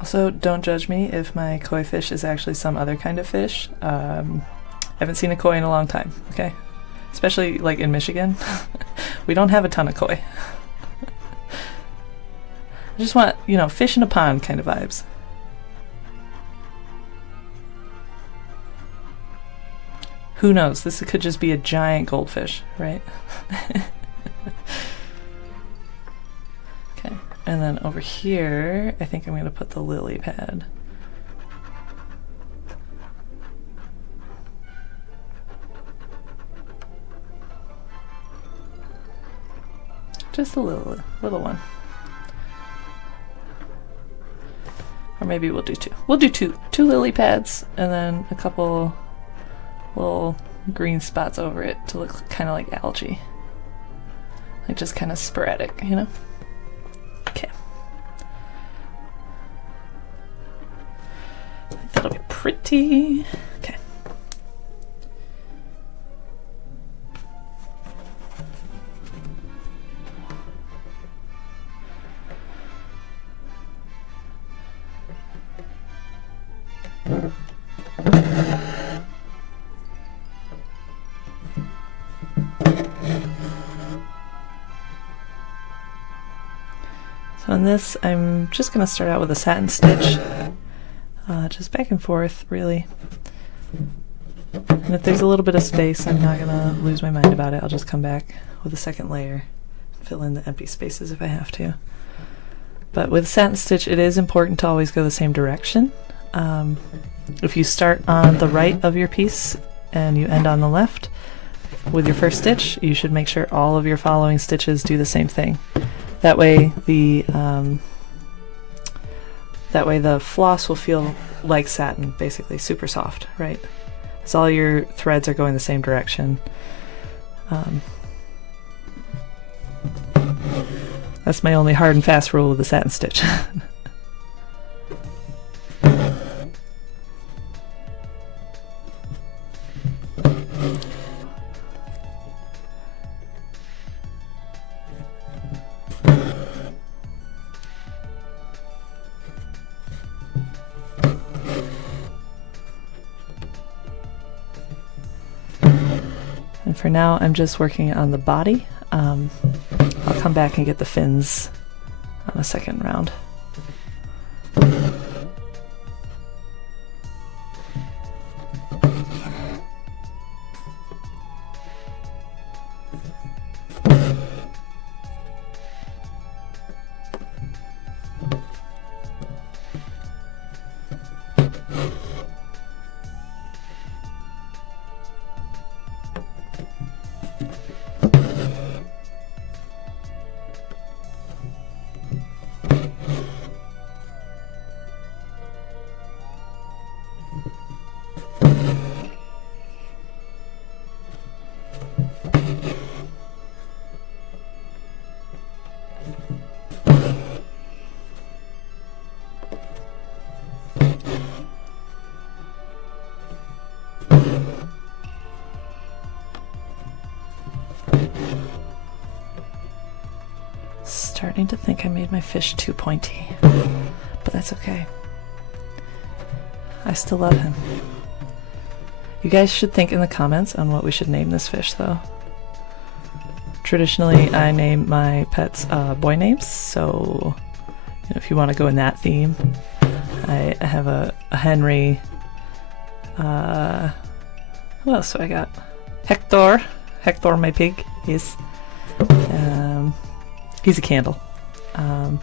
Also, don't judge me if my koi fish is actually some other kind of fish. I haven't seen a koi in a long time, okay? Especially like in Michigan. We don't have a ton of koi. I just want, you know, fish in a pond kind of vibes. Who knows? This could just be a giant goldfish, right? Okay. And then over here, I think I'm going to put the lily pad. Just a little one. Or maybe we'll do two. We'll do two lily pads and then a couple little green spots over it to look kind of like algae. Like just kind of sporadic, you know? Okay. I think that'll be pretty. Okay. So in this, I'm just going to start out with a satin stitch, just back and forth, really. And if there's a little bit of space, I'm not going to lose my mind about it. I'll just come back with a second layer, fill in the empty spaces if I have to. But with satin stitch, it is important to always go the same direction. If you start on the right of your piece and you end on the left with your first stitch, you should make sure all of your following stitches do the same thing. That way the floss will feel like satin, basically super soft, right? So all your threads are going the same direction. That's my only hard and fast rule with the satin stitch. And for now, I'm just working on the body. I'll come back and get the fins on a second round. Starting to think I made my fish too pointy, but that's okay. I still love him. You guys should think in the comments on what we should name this fish, though. Traditionally, I name my pets boy names, so if you want to go in that theme, I have a Henry. Who else do I got? Hector, my pig. He's a candle. I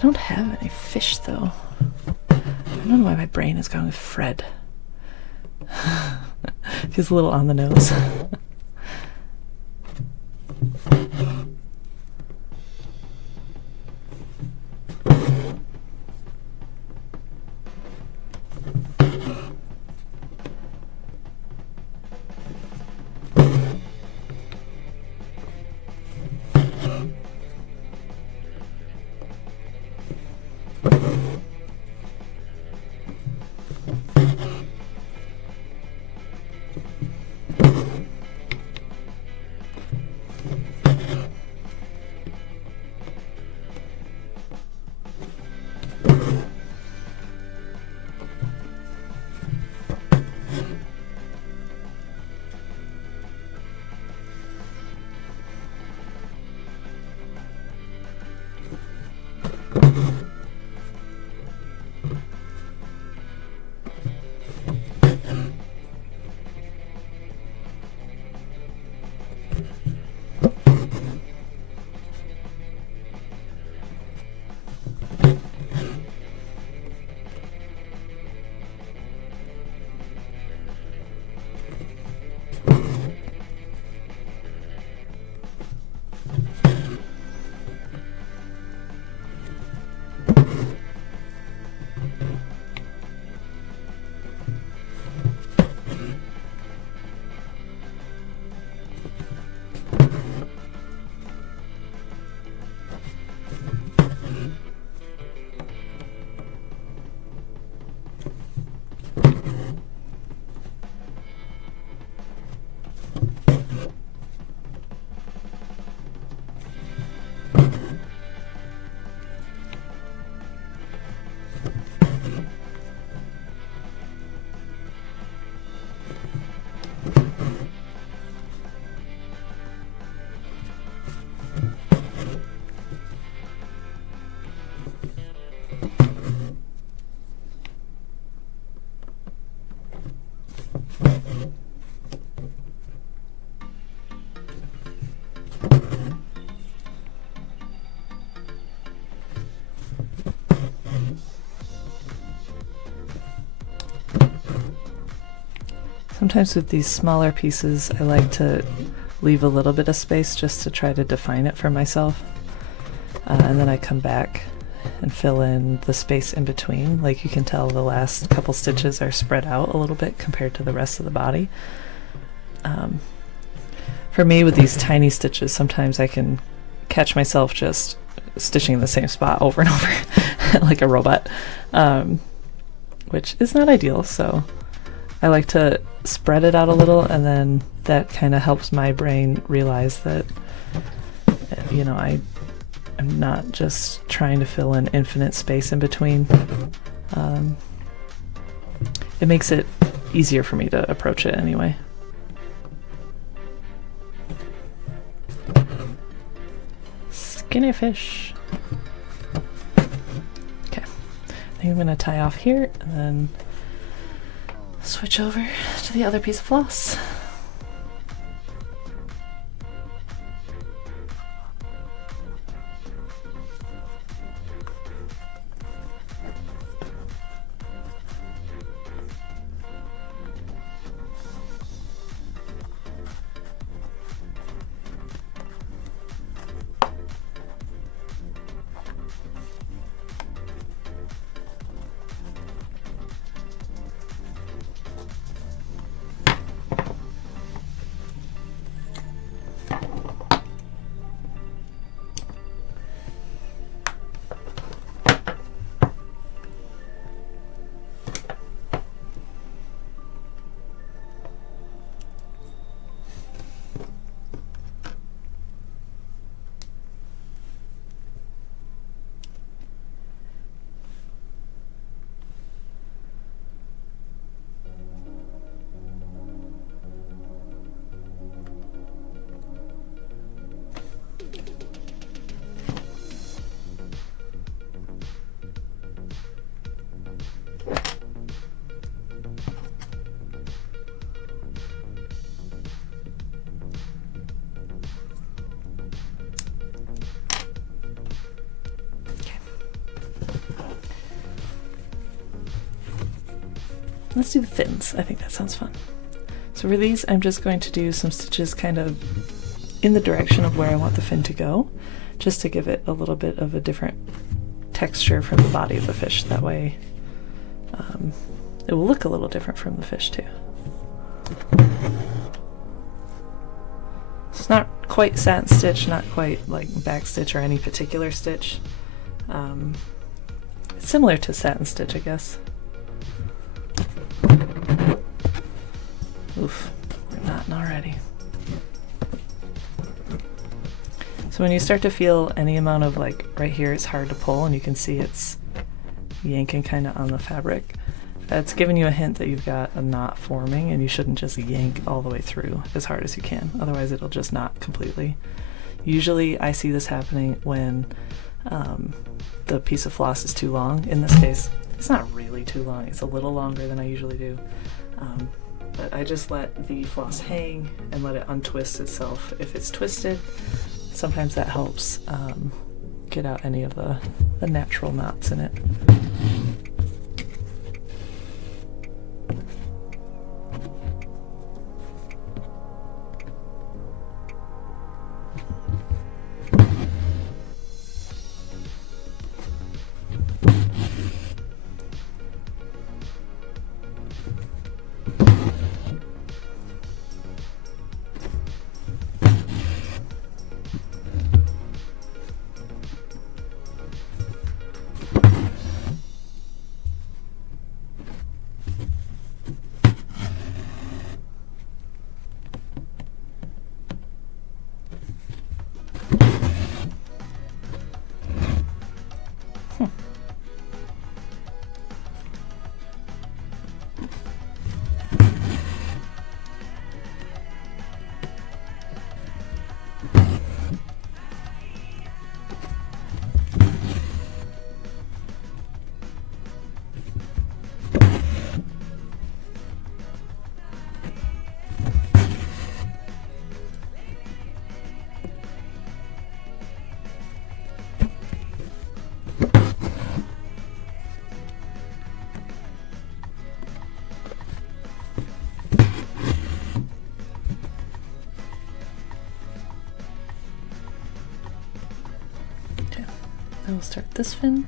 don't have any fish, though. I don't know why my brain is going with Fred. Feels a little on the nose. Sometimes with these smaller pieces, I like to leave a little bit of space just to try to define it for myself. And then I come back and fill in the space in between. Like you can tell the last couple stitches are spread out a little bit compared to the rest of the body. For me, with these tiny stitches, sometimes I can catch myself just stitching in the same spot over and over like a robot, which is not ideal. So I like to spread it out a little, and then that kind of helps my brain realize that, you know, I'm not just trying to fill in infinite space in between. It makes it easier for me to approach it anyway. Skinny fish. Okay, I think I'm gonna tie off here and then switch over to the other piece of floss. Let's do the fins. I think that sounds fun. So for these, I'm just going to do some stitches kind of in the direction of where I want the fin to go, just to give it a little bit of a different texture from the body of the fish. That way it will look a little different from the fish too. It's not quite satin stitch, not quite like back stitch or any particular stitch. It's similar to satin stitch, I guess. Oof, we're knotting already. So when you start to feel any amount of, like right here, it's hard to pull and you can see it's yanking kind of on the fabric. That's giving you a hint that you've got a knot forming, and you shouldn't just yank all the way through as hard as you can. Otherwise it'll just knot completely. Usually I see this happening when the piece of floss is too long. In this case, it's not really too long. It's a little longer than I usually do. But I just let the floss hang and let it untwist itself. If it's twisted, sometimes that helps get out any of the natural knots in it. we'll start this fin.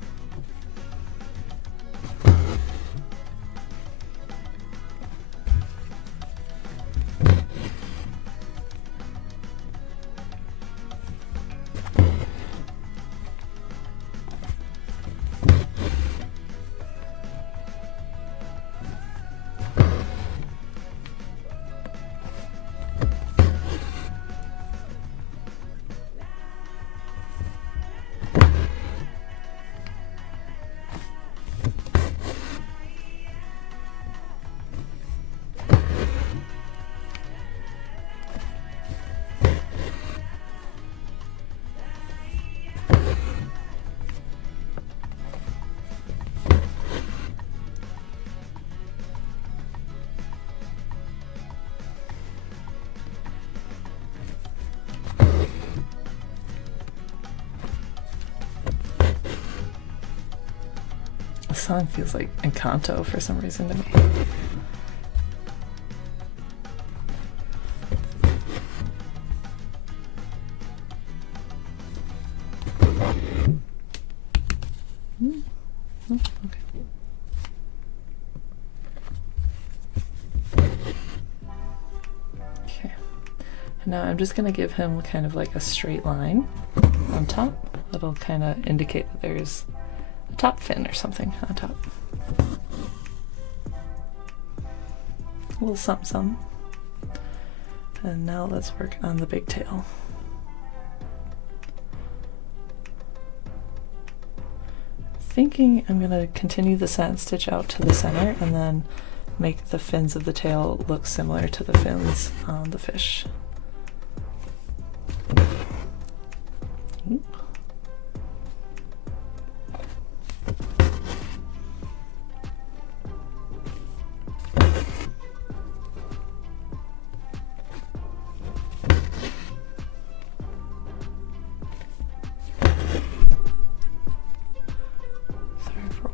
The song feels like Encanto for some reason to me. Oh, okay. Okay. And now I'm just going to give him kind of like a straight line on top. That'll kind of indicate that there's a top fin or something on top. A little something, something. And now let's work on the big tail. Thinking I'm going to continue the satin stitch out to the center and then make the fins of the tail look similar to the fins on the fish. Oop.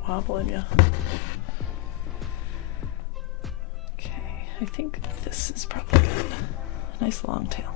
Wobbling you. Okay, I think this is probably good. Nice long tail.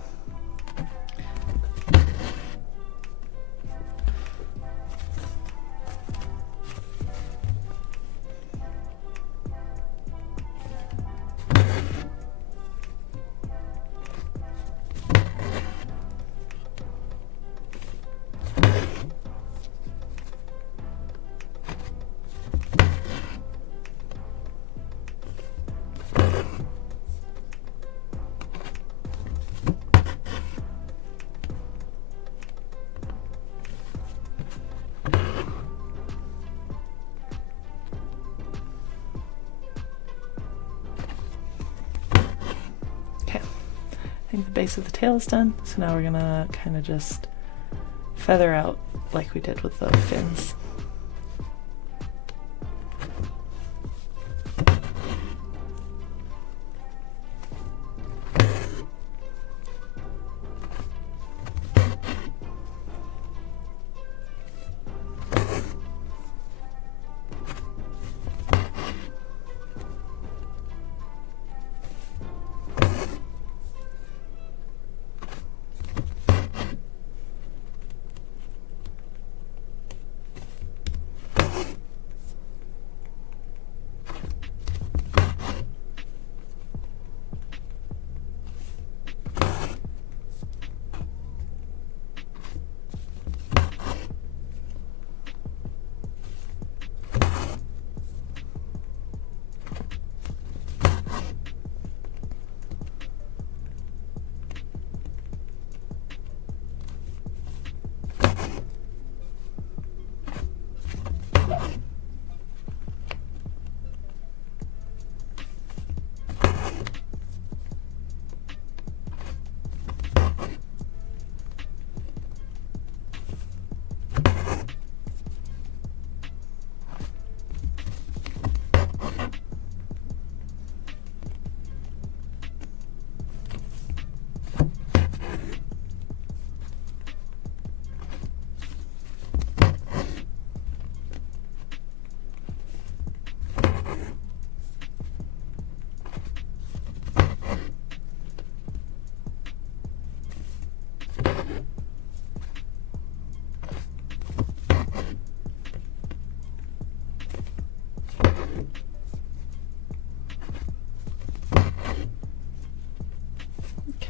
The base of the tail is done, so now we're gonna kind of just feather out like we did with the fins.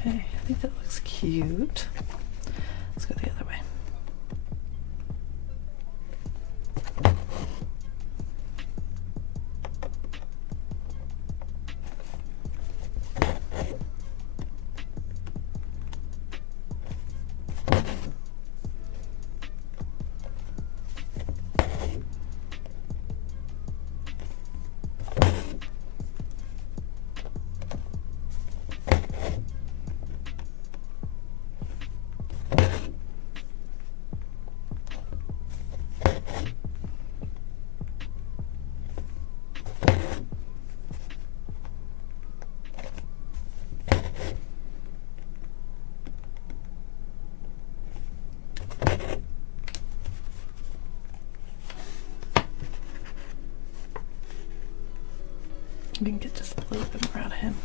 Okay, I think that looks cute. Let's go the other way. We can get just a little bit more out of him.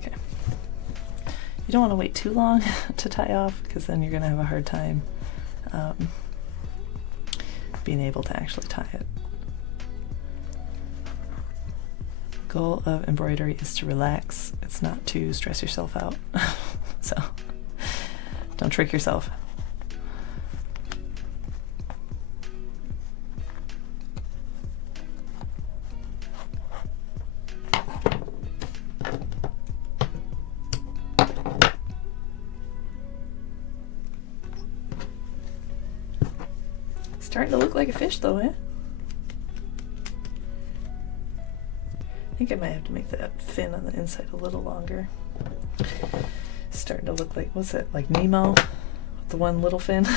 Okay. You don't want to wait too long to tie off, because then you're going to have a hard time being able to actually tie it. The goal of embroidery is to relax. It's not to stress yourself out. So don't trick yourself. Starting to look like a fish though, eh? I think I might have to make that fin on the inside a little longer. Starting to look like, what's it, like Nemo with the one little fin?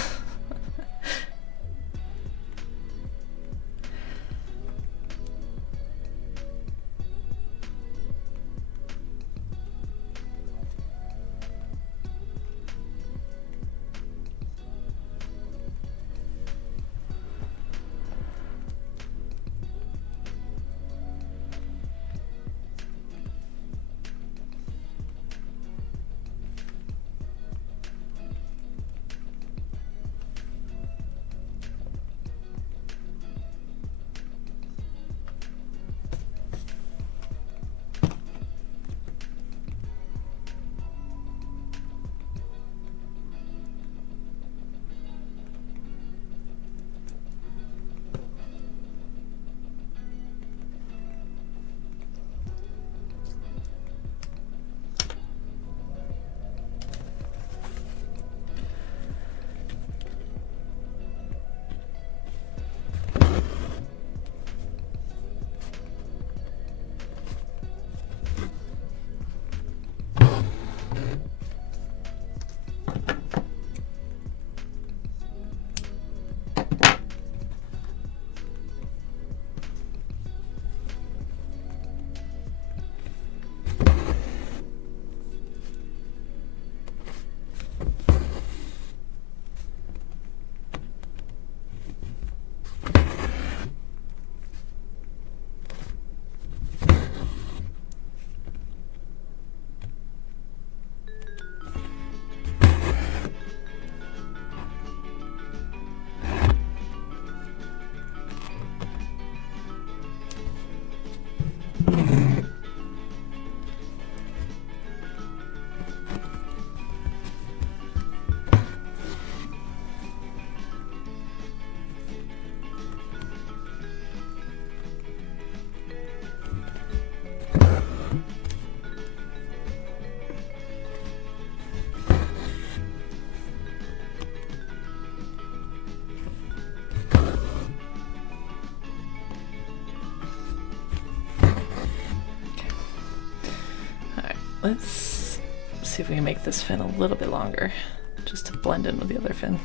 Let's see if we can make this fin a little bit longer, just to blend in with the other fin.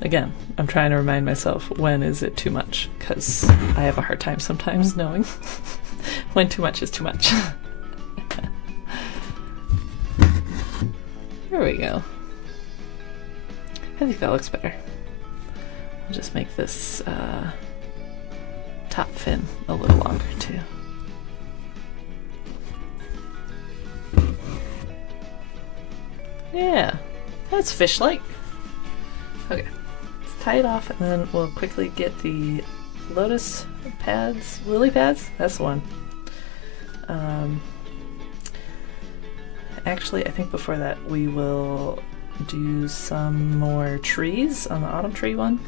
Again, I'm trying to remind myself, when is it too much? Because I have a hard time sometimes knowing when too much is too much. There we go. I think that looks better. I'll just make this top fin a little longer too. Yeah, that's fish-like. Okay, let's tie it off and then we'll quickly get the lotus pads, lily pads, that's the one. Actually, I think before that we will do some more trees on the autumn tree one,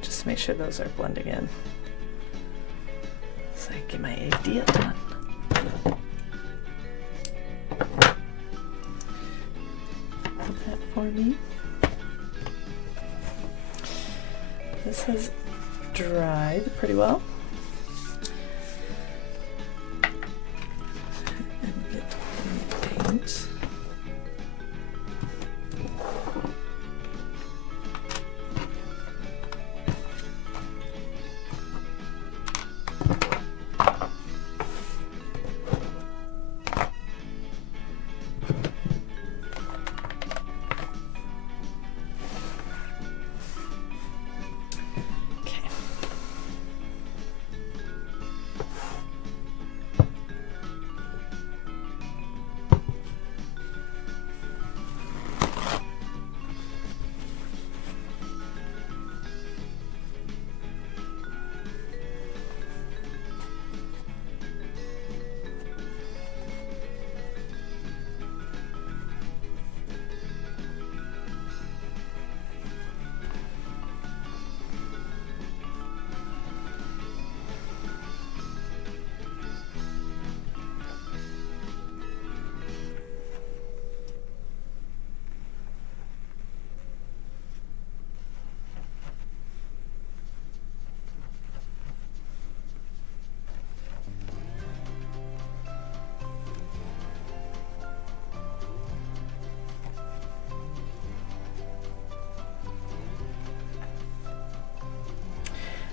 just to make sure those are blending in. So I get my idea done. Put that for me. This has dried pretty well. And get the paint.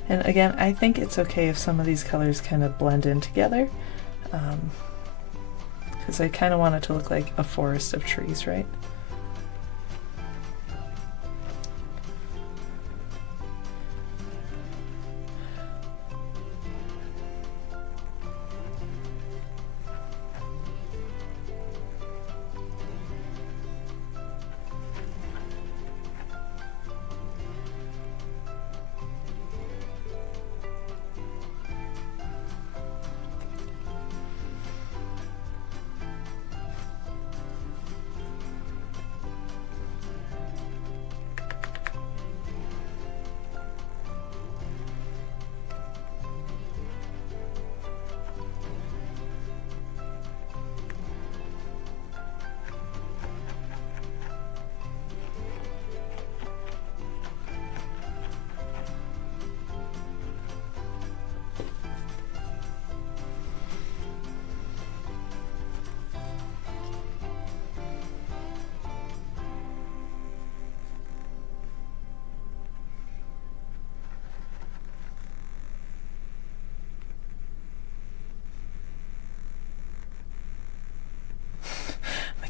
And again, I think it's okay if some of these colors kind of blend in together, because I kind of want it to look like a forest of trees, right?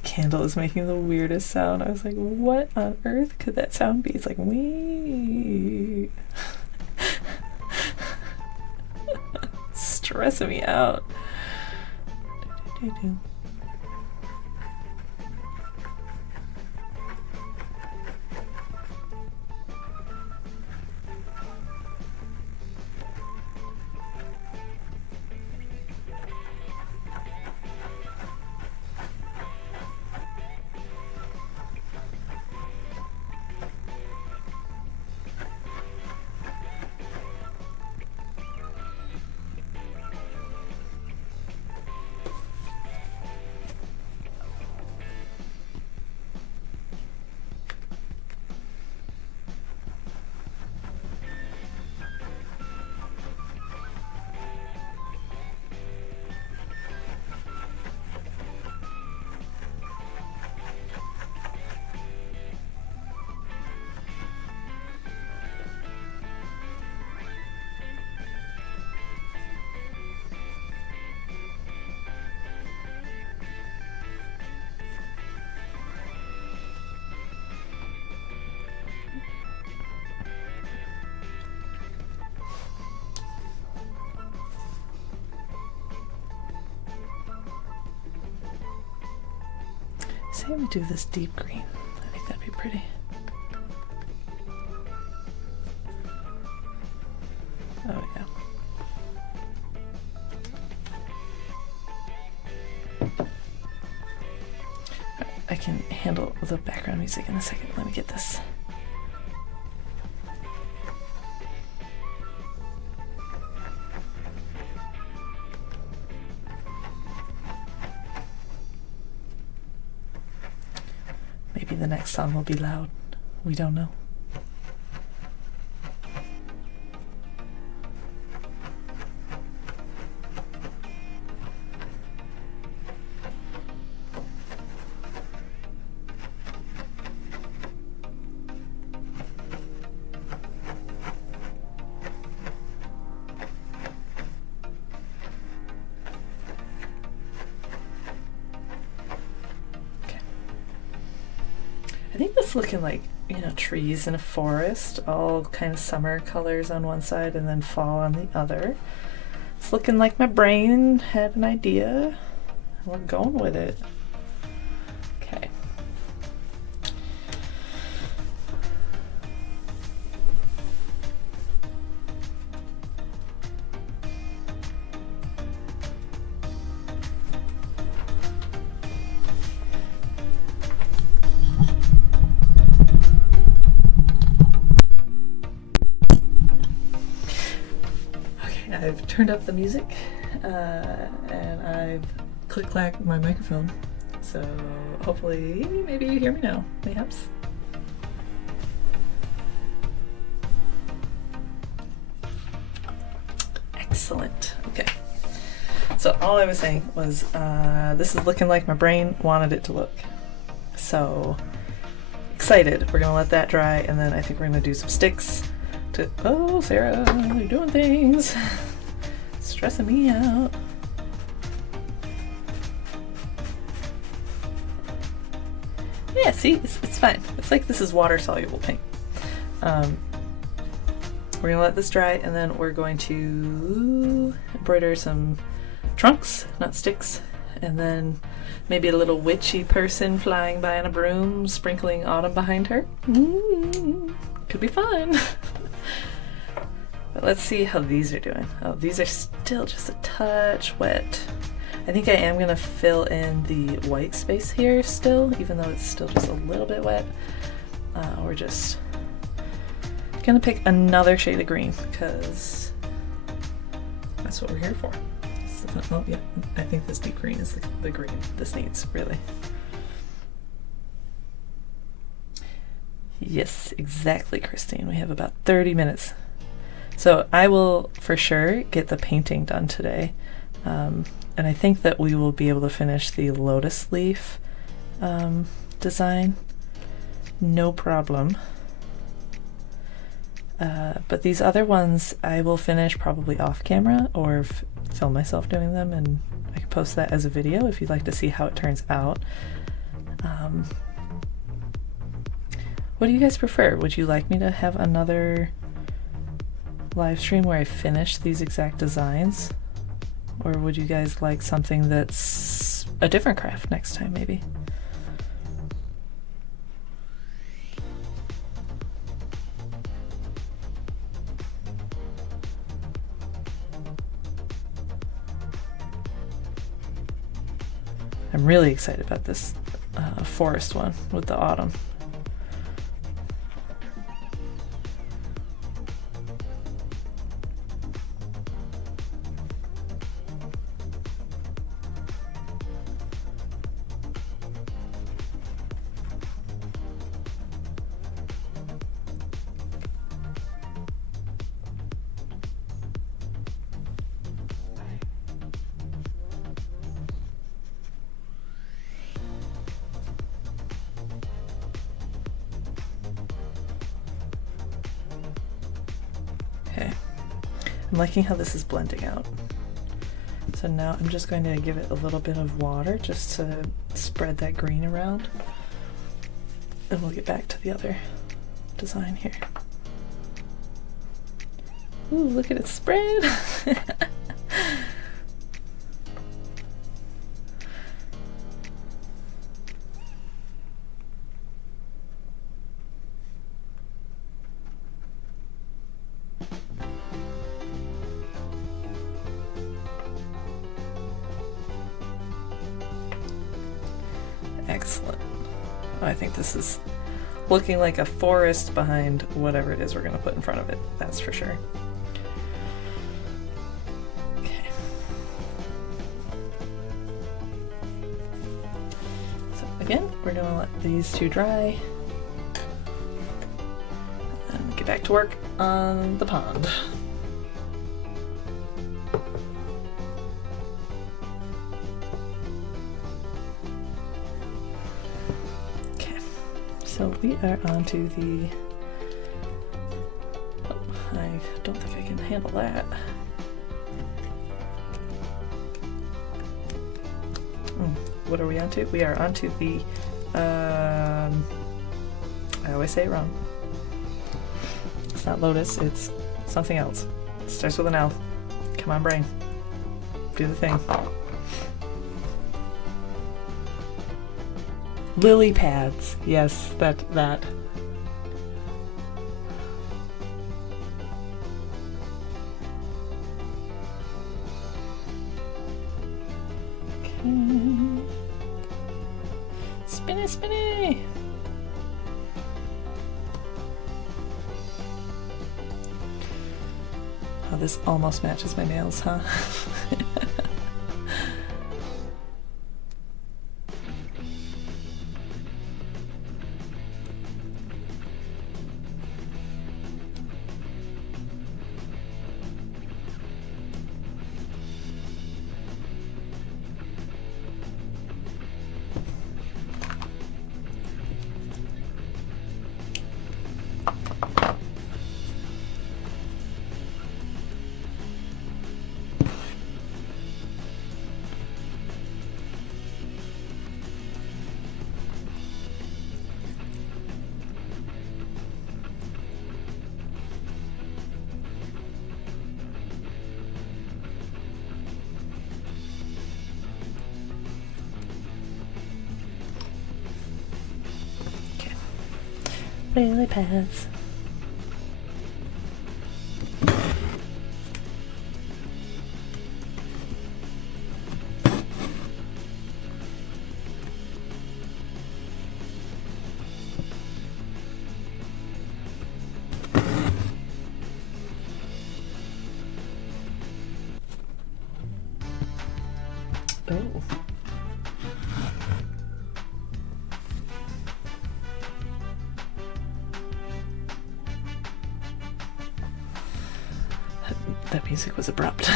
Candle is making the weirdest sound. I was like, what on earth could that sound be? It's like, wee. Stressing me out. say we do this deep green? I think that'd be pretty. Oh yeah. I can handle the background music in a second. Let me get this. Maybe the next song will be loud. We don't know. I think that's looking like, you know, trees in a forest, all kind of summer colors on one side and then fall on the other. It's looking like my brain had an idea and we're going with it. Okay. I've turned up the music and I've click-clacked my microphone, so hopefully maybe you hear me now, mayhaps. Excellent. Okay, so all I was saying was this is looking like my brain wanted it to look, so excited. We're gonna let that dry and then I think we're gonna do some sticks to, oh Sarah, you're doing things. Stressing me out. Yeah, see, it's fine. It's like this is water soluble paint. We're gonna let this dry and then we're going to embroider some trunks, not sticks, and then maybe a little witchy person flying by on a broom, sprinkling autumn behind her. Could be fun. But let's see how these are doing. Oh, these are still just a touch wet. I think I am gonna fill in the white space here still, even though it's still just a little bit wet. We're just gonna pick another shade of green because that's what we're here for. Oh yeah, I think this deep green is the green this needs, really. Yes, exactly, Christine. We have about 30 minutes. So I will for sure get the painting done today. And I think that we will be able to finish the lotus leaf design. No problem. But these other ones I will finish probably off camera or film myself doing them, and I can post that as a video if you'd like to see how it turns out. What do you guys prefer? Would you like me to have another live stream where I finish these exact designs? Or would you guys like something that's a different craft next time, maybe? I'm really excited about this forest one with the autumn. I'm liking how this is blending out. So now I'm just going to give it a little bit of water just to spread that green around. And we'll get back to the other design here. Ooh, look at it spread! Excellent. I think this is looking like a forest behind whatever it is we're going to put in front of it, that's for sure. Okay. So again, we're going to let these two dry and get back to work on the pond. So we are on to the, oh, I don't think I can handle that. What are we on to? We are on to the, I always say it wrong. It's not lotus, it's something else. It starts with an L. Come on, brain. Do the thing. Lily pads. Yes, that. Okay. Spinny, spinny. Oh, this almost matches my nails, huh? Lily pads. Oh. That music was abrupt.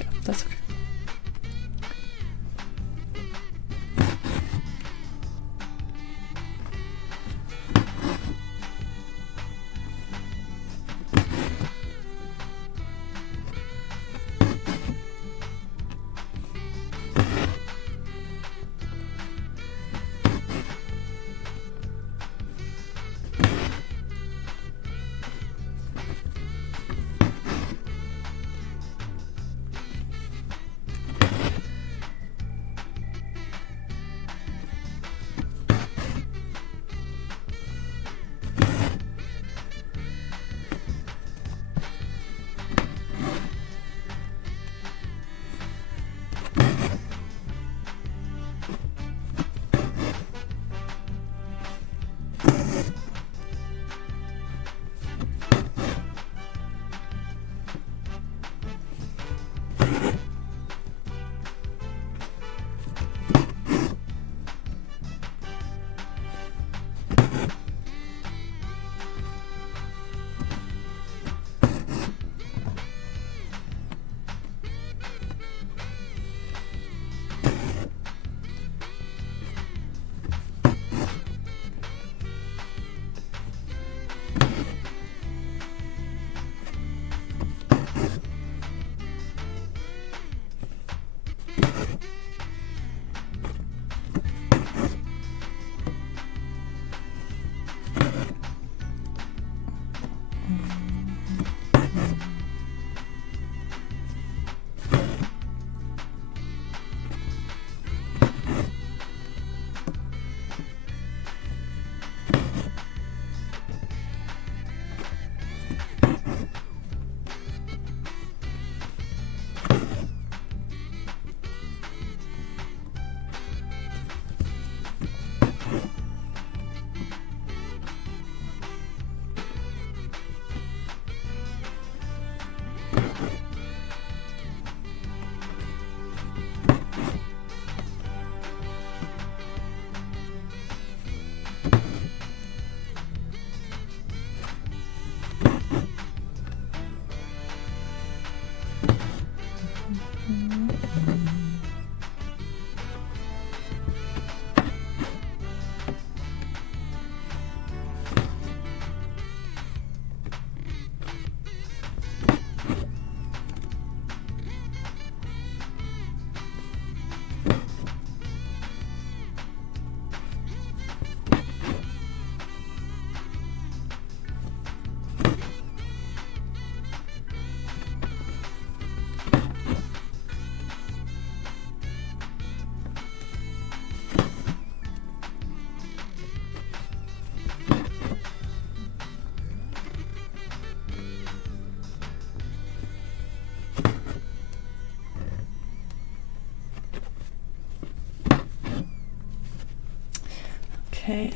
Yeah, that's okay.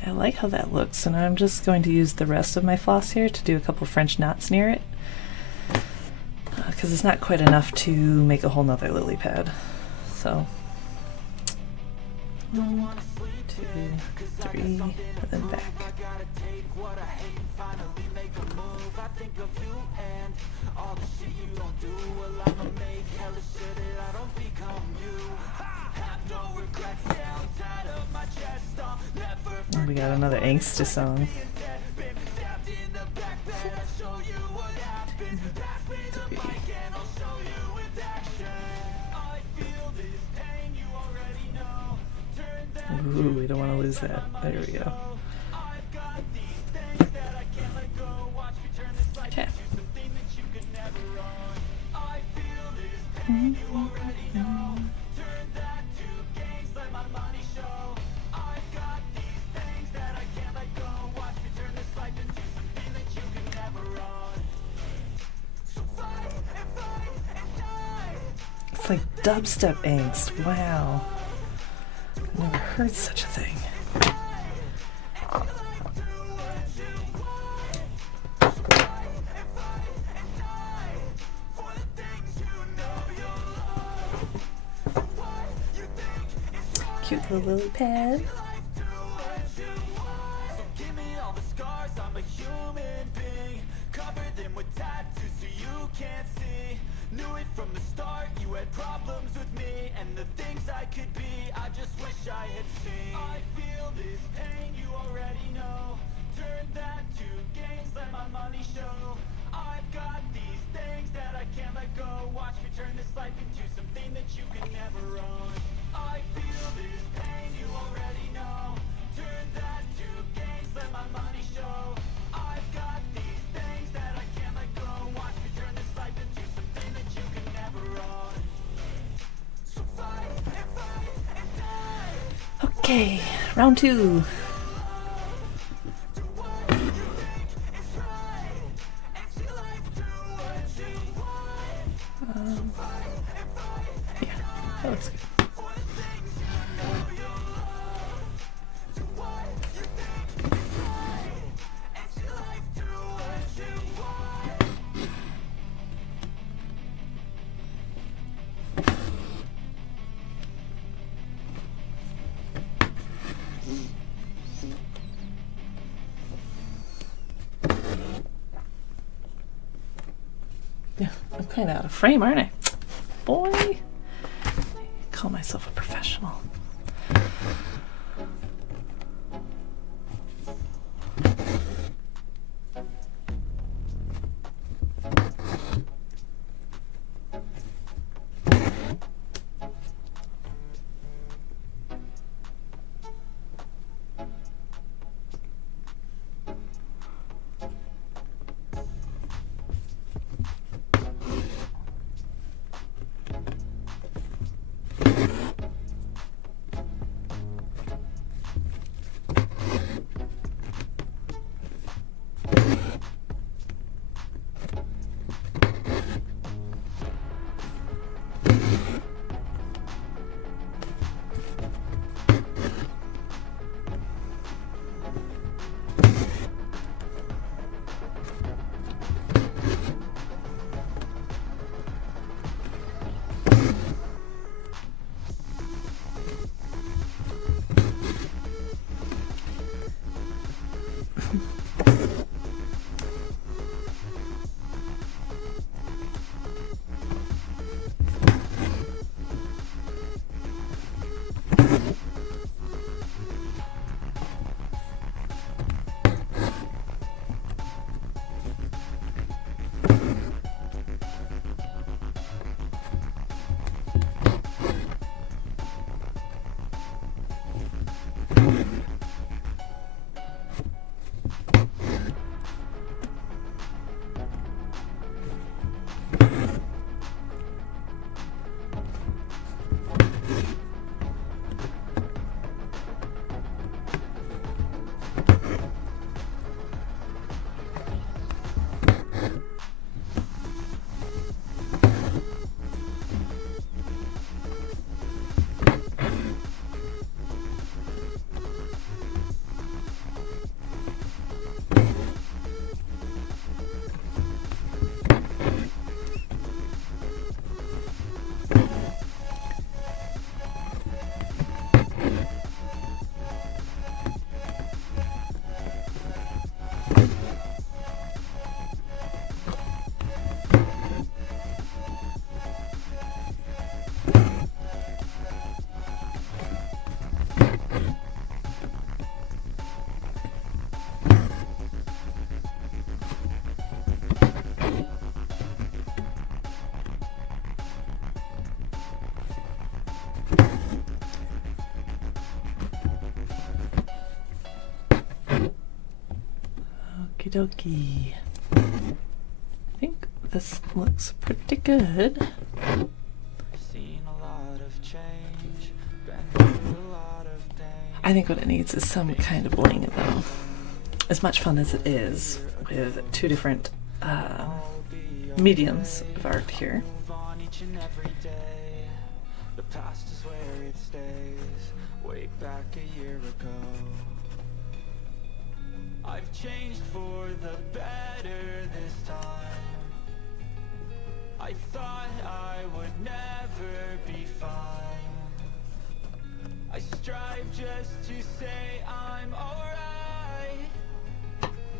I like how that looks. So now I'm just going to use the rest of my floss here to do a couple French knots near it, because it's not quite enough to make a whole nother lily pad. So 1, 2, 3, and then back. And we got another angsty song. Ooh, we don't want to lose that. There we go. Okay. It's like dubstep angst. Wow. I've never heard such a thing. Cute little lily pad. Knew it from the start, you had problems with me and the things I could be, I just wish I had seen. I feel this pain, you already know. Turn that to gains, let my money show. I've got these things that I can't let go. Watch me turn this life into something that you can never own. I feel this pain, you already know. Turn that to gains, let my money show. I've got these things that I can't let go. Watch me turn this life into something that you can never own. So fight and die. Okay, round 2. Yeah, that looks good. Yeah, I'm kind of out of frame, aren't I? Boy, I call myself a professional. Okie dokie. I think this looks pretty good. I think what it needs is some kind of bling though. As much fun as it is with two different mediums of art here. The past is where it stays, way back a year ago. I've changed for the better this time. I thought I would never be fine. I strive just to say I'm alright.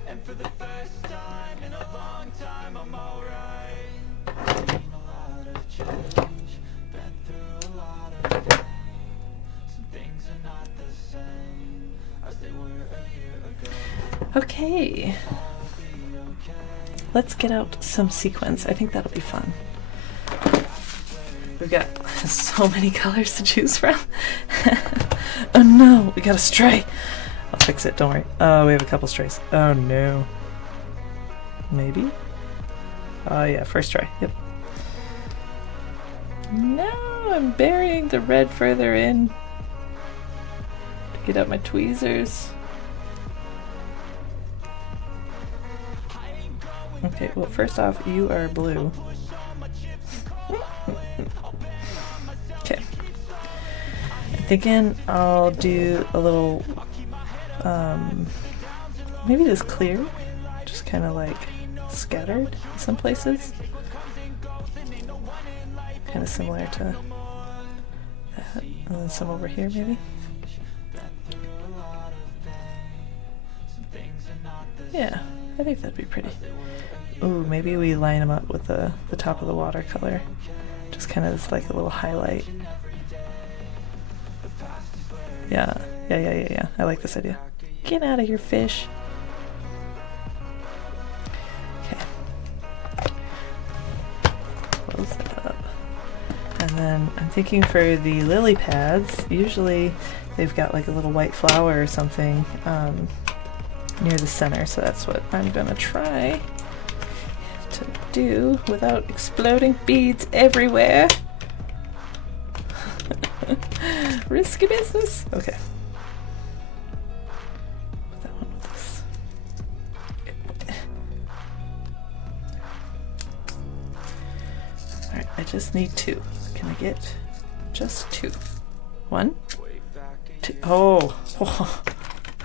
And for the first time in a long time I'm alright. Seen a lot of change, been through a lot of pain. Some things are not the same as they were a year ago. Okay. Let's get out some sequins. I think that'll be fun. We've got so many colors to choose from. Oh no, we got a stray. I'll fix it, don't worry. Oh, we have a couple strays. Oh no. Maybe? Oh yeah, first try. Yep. No, I'm burying the red further in to get out my tweezers. Okay, well first off, you are blue. Okay. I'm thinking I'll do a little, maybe this clear, just kind of like scattered in some places. Kind of similar to that. And then some over here maybe. Yeah, I think that'd be pretty. Ooh, maybe we line them up with the top of the watercolor. Just kind of like a little highlight. Yeah. I like this idea. Get out of here, fish. Okay. Close that up. And then I'm thinking for the lily pads, usually they've got like a little white flower or something near the center, so that's what I'm gonna try to do without exploding beads everywhere. Risky business. Okay. Put that one with this. Alright, I just need two. Can I get just two? One? Two. Oh!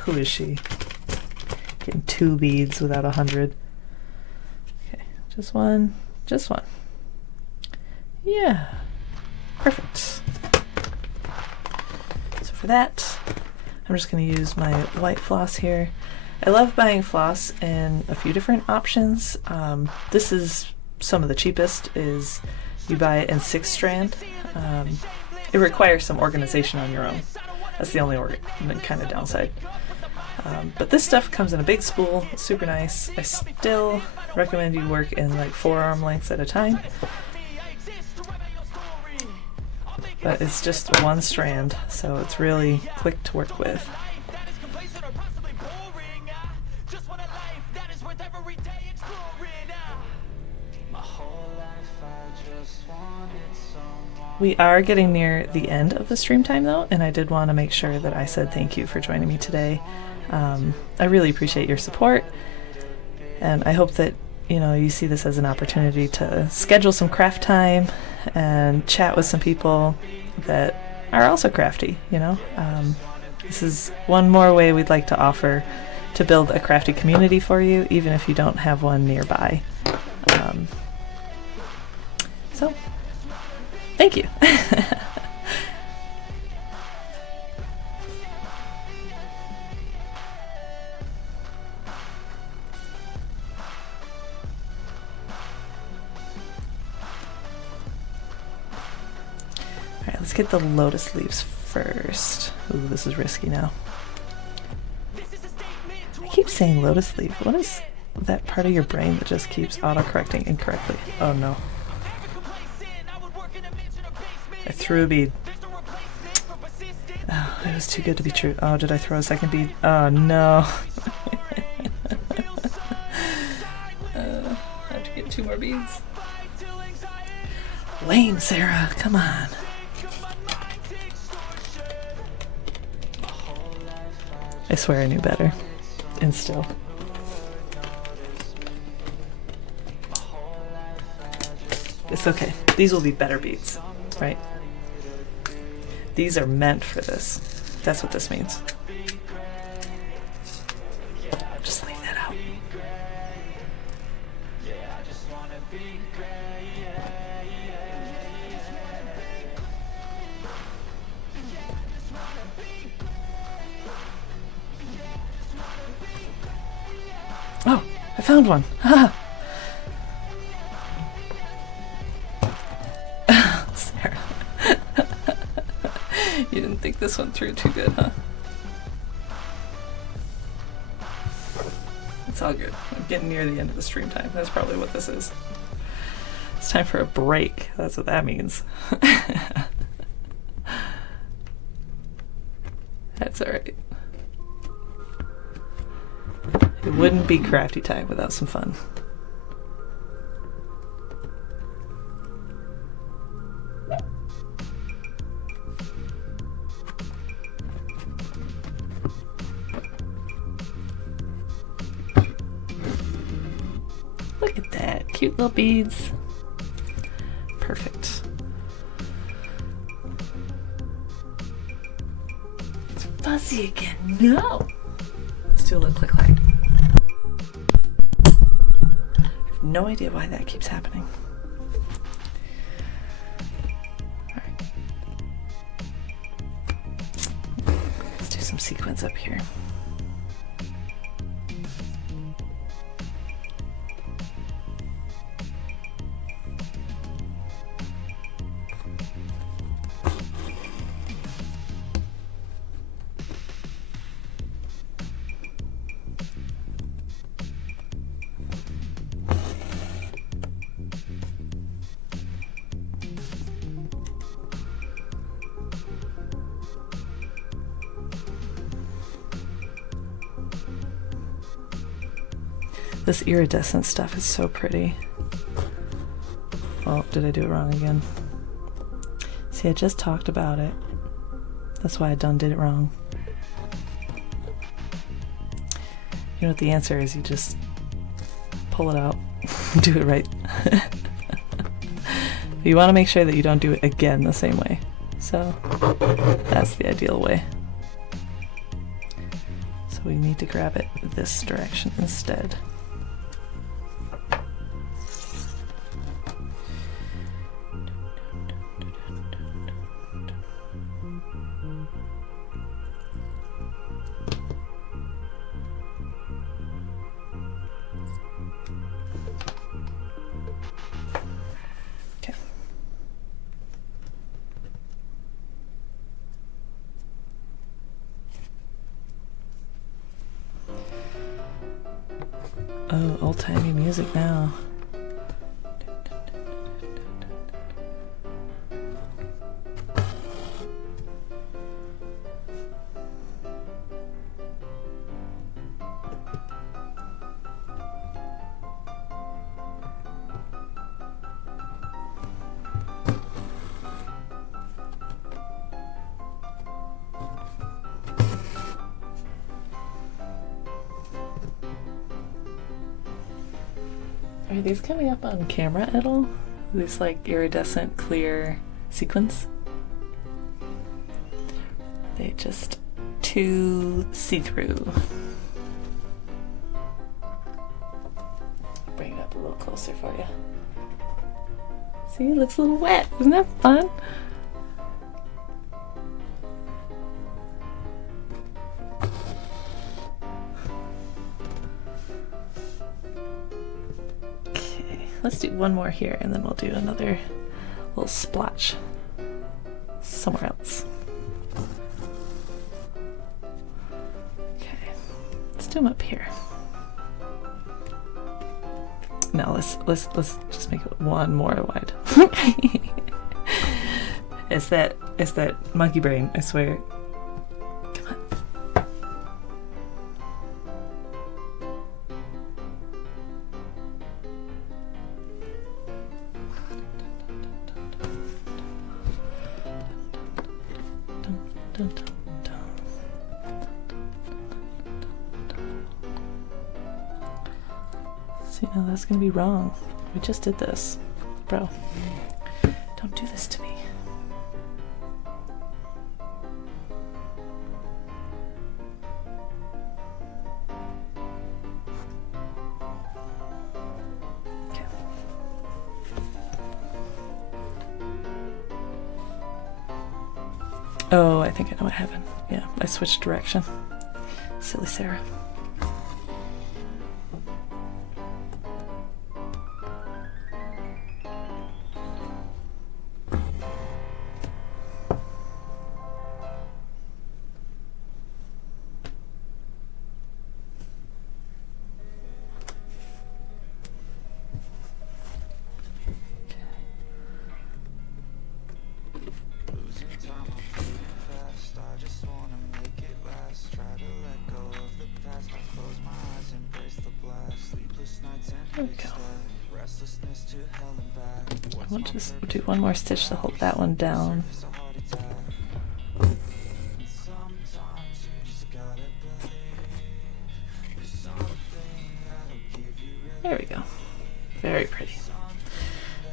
Who is she? Getting 2 beads without 100. Okay, just one. Just one. Yeah. Perfect. So for that, I'm just going to use my white floss here. I love buying floss in a few different options. This is some of the cheapest, is you buy it in 6-strand. It requires some organization on your own. That's the only kind of downside. But this stuff comes in a big spool, super nice. I still recommend you work in like 4-arm lengths at a time. But it's just 1 strand, so it's really quick to work with. We are getting near the end of the stream time though, and I did want to make sure that I said thank you for joining me today. I really appreciate your support, and I hope that you see this as an opportunity to schedule some craft time and chat with some people that are also crafty. This is one more way we'd like to offer to build a crafty community for you, even if you don't have one nearby. So thank you. Alright, let's get the lotus leaves first. Ooh, this is risky now. I keep saying lotus leaf. What is that part of your brain that just keeps auto-correcting incorrectly? Oh no. I threw a bead. Oh, it was too good to be true. Oh, did I throw a second bead? Oh no. beads. Lame, Sarah, come on. I swear I knew better. And still. It's okay. These will be better beads, right? These are meant for this. That's what this means. Just leave that out. Oh, I found one. Sarah. You didn't think this one through too good, huh? It's all good. I'm getting near the end of the stream time. That's probably what this is. It's time for a break. That's what that means. That's alright. It wouldn't be crafty time without some fun. Look at that. Cute little beads. Perfect. It's fuzzy again. No! Let's do a little click-clack. I have no idea why that keeps happening. Alright. Let's do some sequins up here. This iridescent stuff is so pretty. Oh, did I do it wrong again? See, I just talked about it. That's why I did it wrong. You know what the answer is? You just pull it out, do it right. You want to make sure that you don't do it again the same way. So that's the ideal way. So we need to grab it this direction instead. Oh, old-timey music now. Are these coming up on camera at all? These like iridescent clear sequins? They just too see-through. Bring it up a little closer for you. See, it looks a little wet. Isn't that fun? Let's do one more here and then we'll do another little splotch somewhere else. Okay, let's do them up here. No, let's just make it one more wide. It's that monkey brain, I swear. Come on. Dun, dun, dun. See, now that's gonna be wrong. We just did this. Bro, don't do this to me. Okay. Oh, I think I know what happened. Yeah, I switched direction. Silly Sarah. There we go. We'll just do one more stitch to hold that one down. There we go. Very pretty.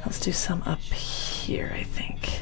Let's do some up here, I think.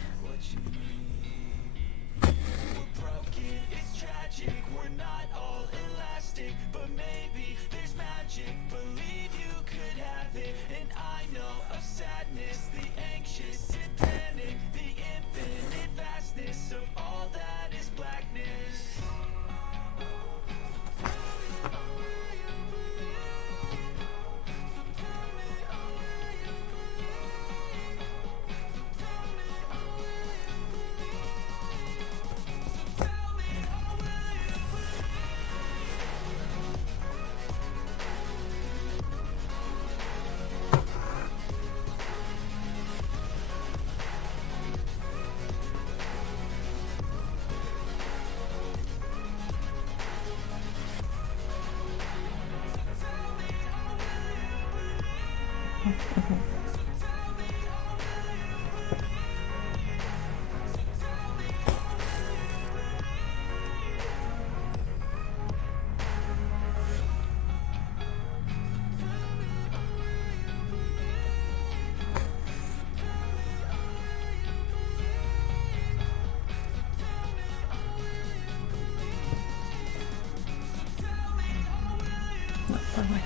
Wrong way.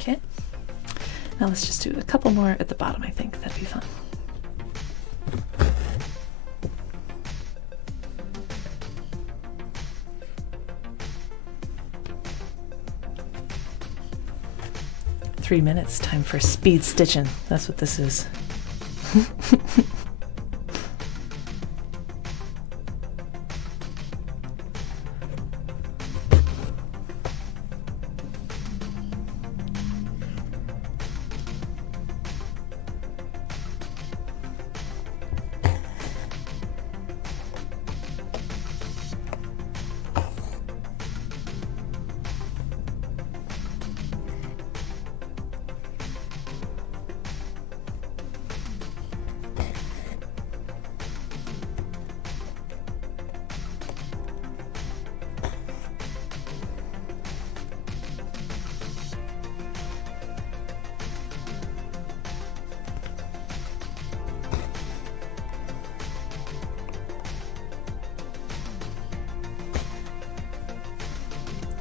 Okay, now let's just do a couple more at the bottom. I think that'd be fun. Three minutes, time for speed stitching. That's what this is.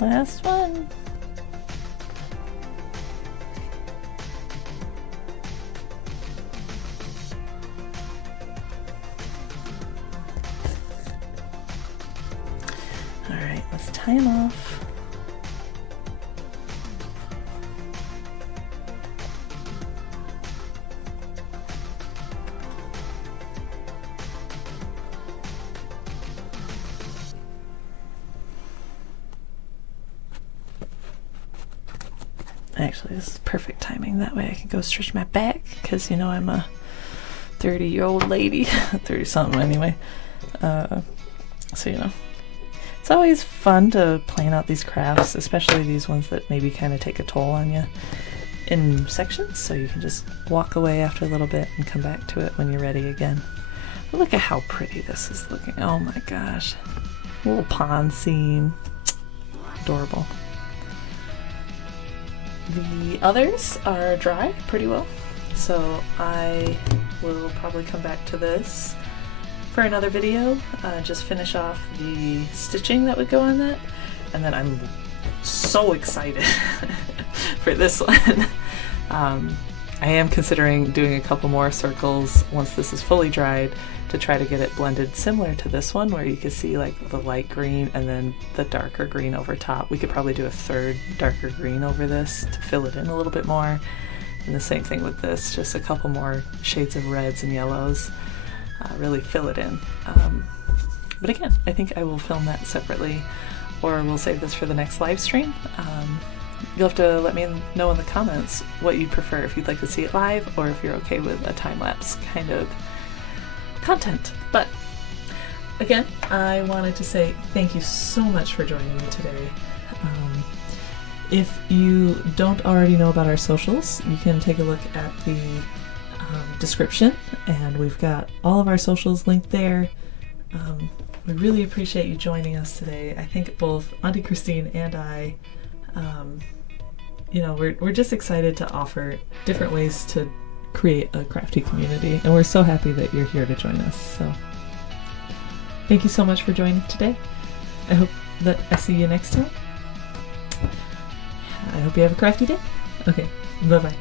Last one. All right, let's tie him off. Actually, this is perfect timing. That way I can go stretch my back, because you know I'm a 30-year-old lady. 30-something anyway. So, you know. It's always fun to plan out these crafts, especially these ones that maybe kind of take a toll on you in sections, so you can just walk away after a little bit and come back to it when you're ready again. But look at how pretty this is looking. Oh my gosh. Little pond scene. Adorable. The others are dry pretty well, so I will probably come back to this for another video, just finish off the stitching that would go on that, and then I'm so excited for this one. I am considering doing a couple more circles once this is fully dried to try to get it blended similar to this one, where you can see like the light green and then the darker green over top. We could probably do a third darker green over this to fill it in a little bit more, and the same thing with this, just a couple more shades of reds and yellows. Really fill it in. But again, I think I will film that separately, or we'll save this for the next live stream. You'll have to let me know in the comments what you prefer, if you'd like to see it live or if you're okay with a time-lapse kind of content. But again, I wanted to say thank you so much for joining me today. If you don't already know about our socials, you can take a look at the description, and we've got all of our socials linked there. We really appreciate you joining us today. I think both Auntie Christine and I, you know, we're just excited to offer different ways to create a crafty community, and we're so happy that you're here to join us. So thank you so much for joining today. I hope that I see you next time. I hope you have a crafty day. Okay, bye-bye.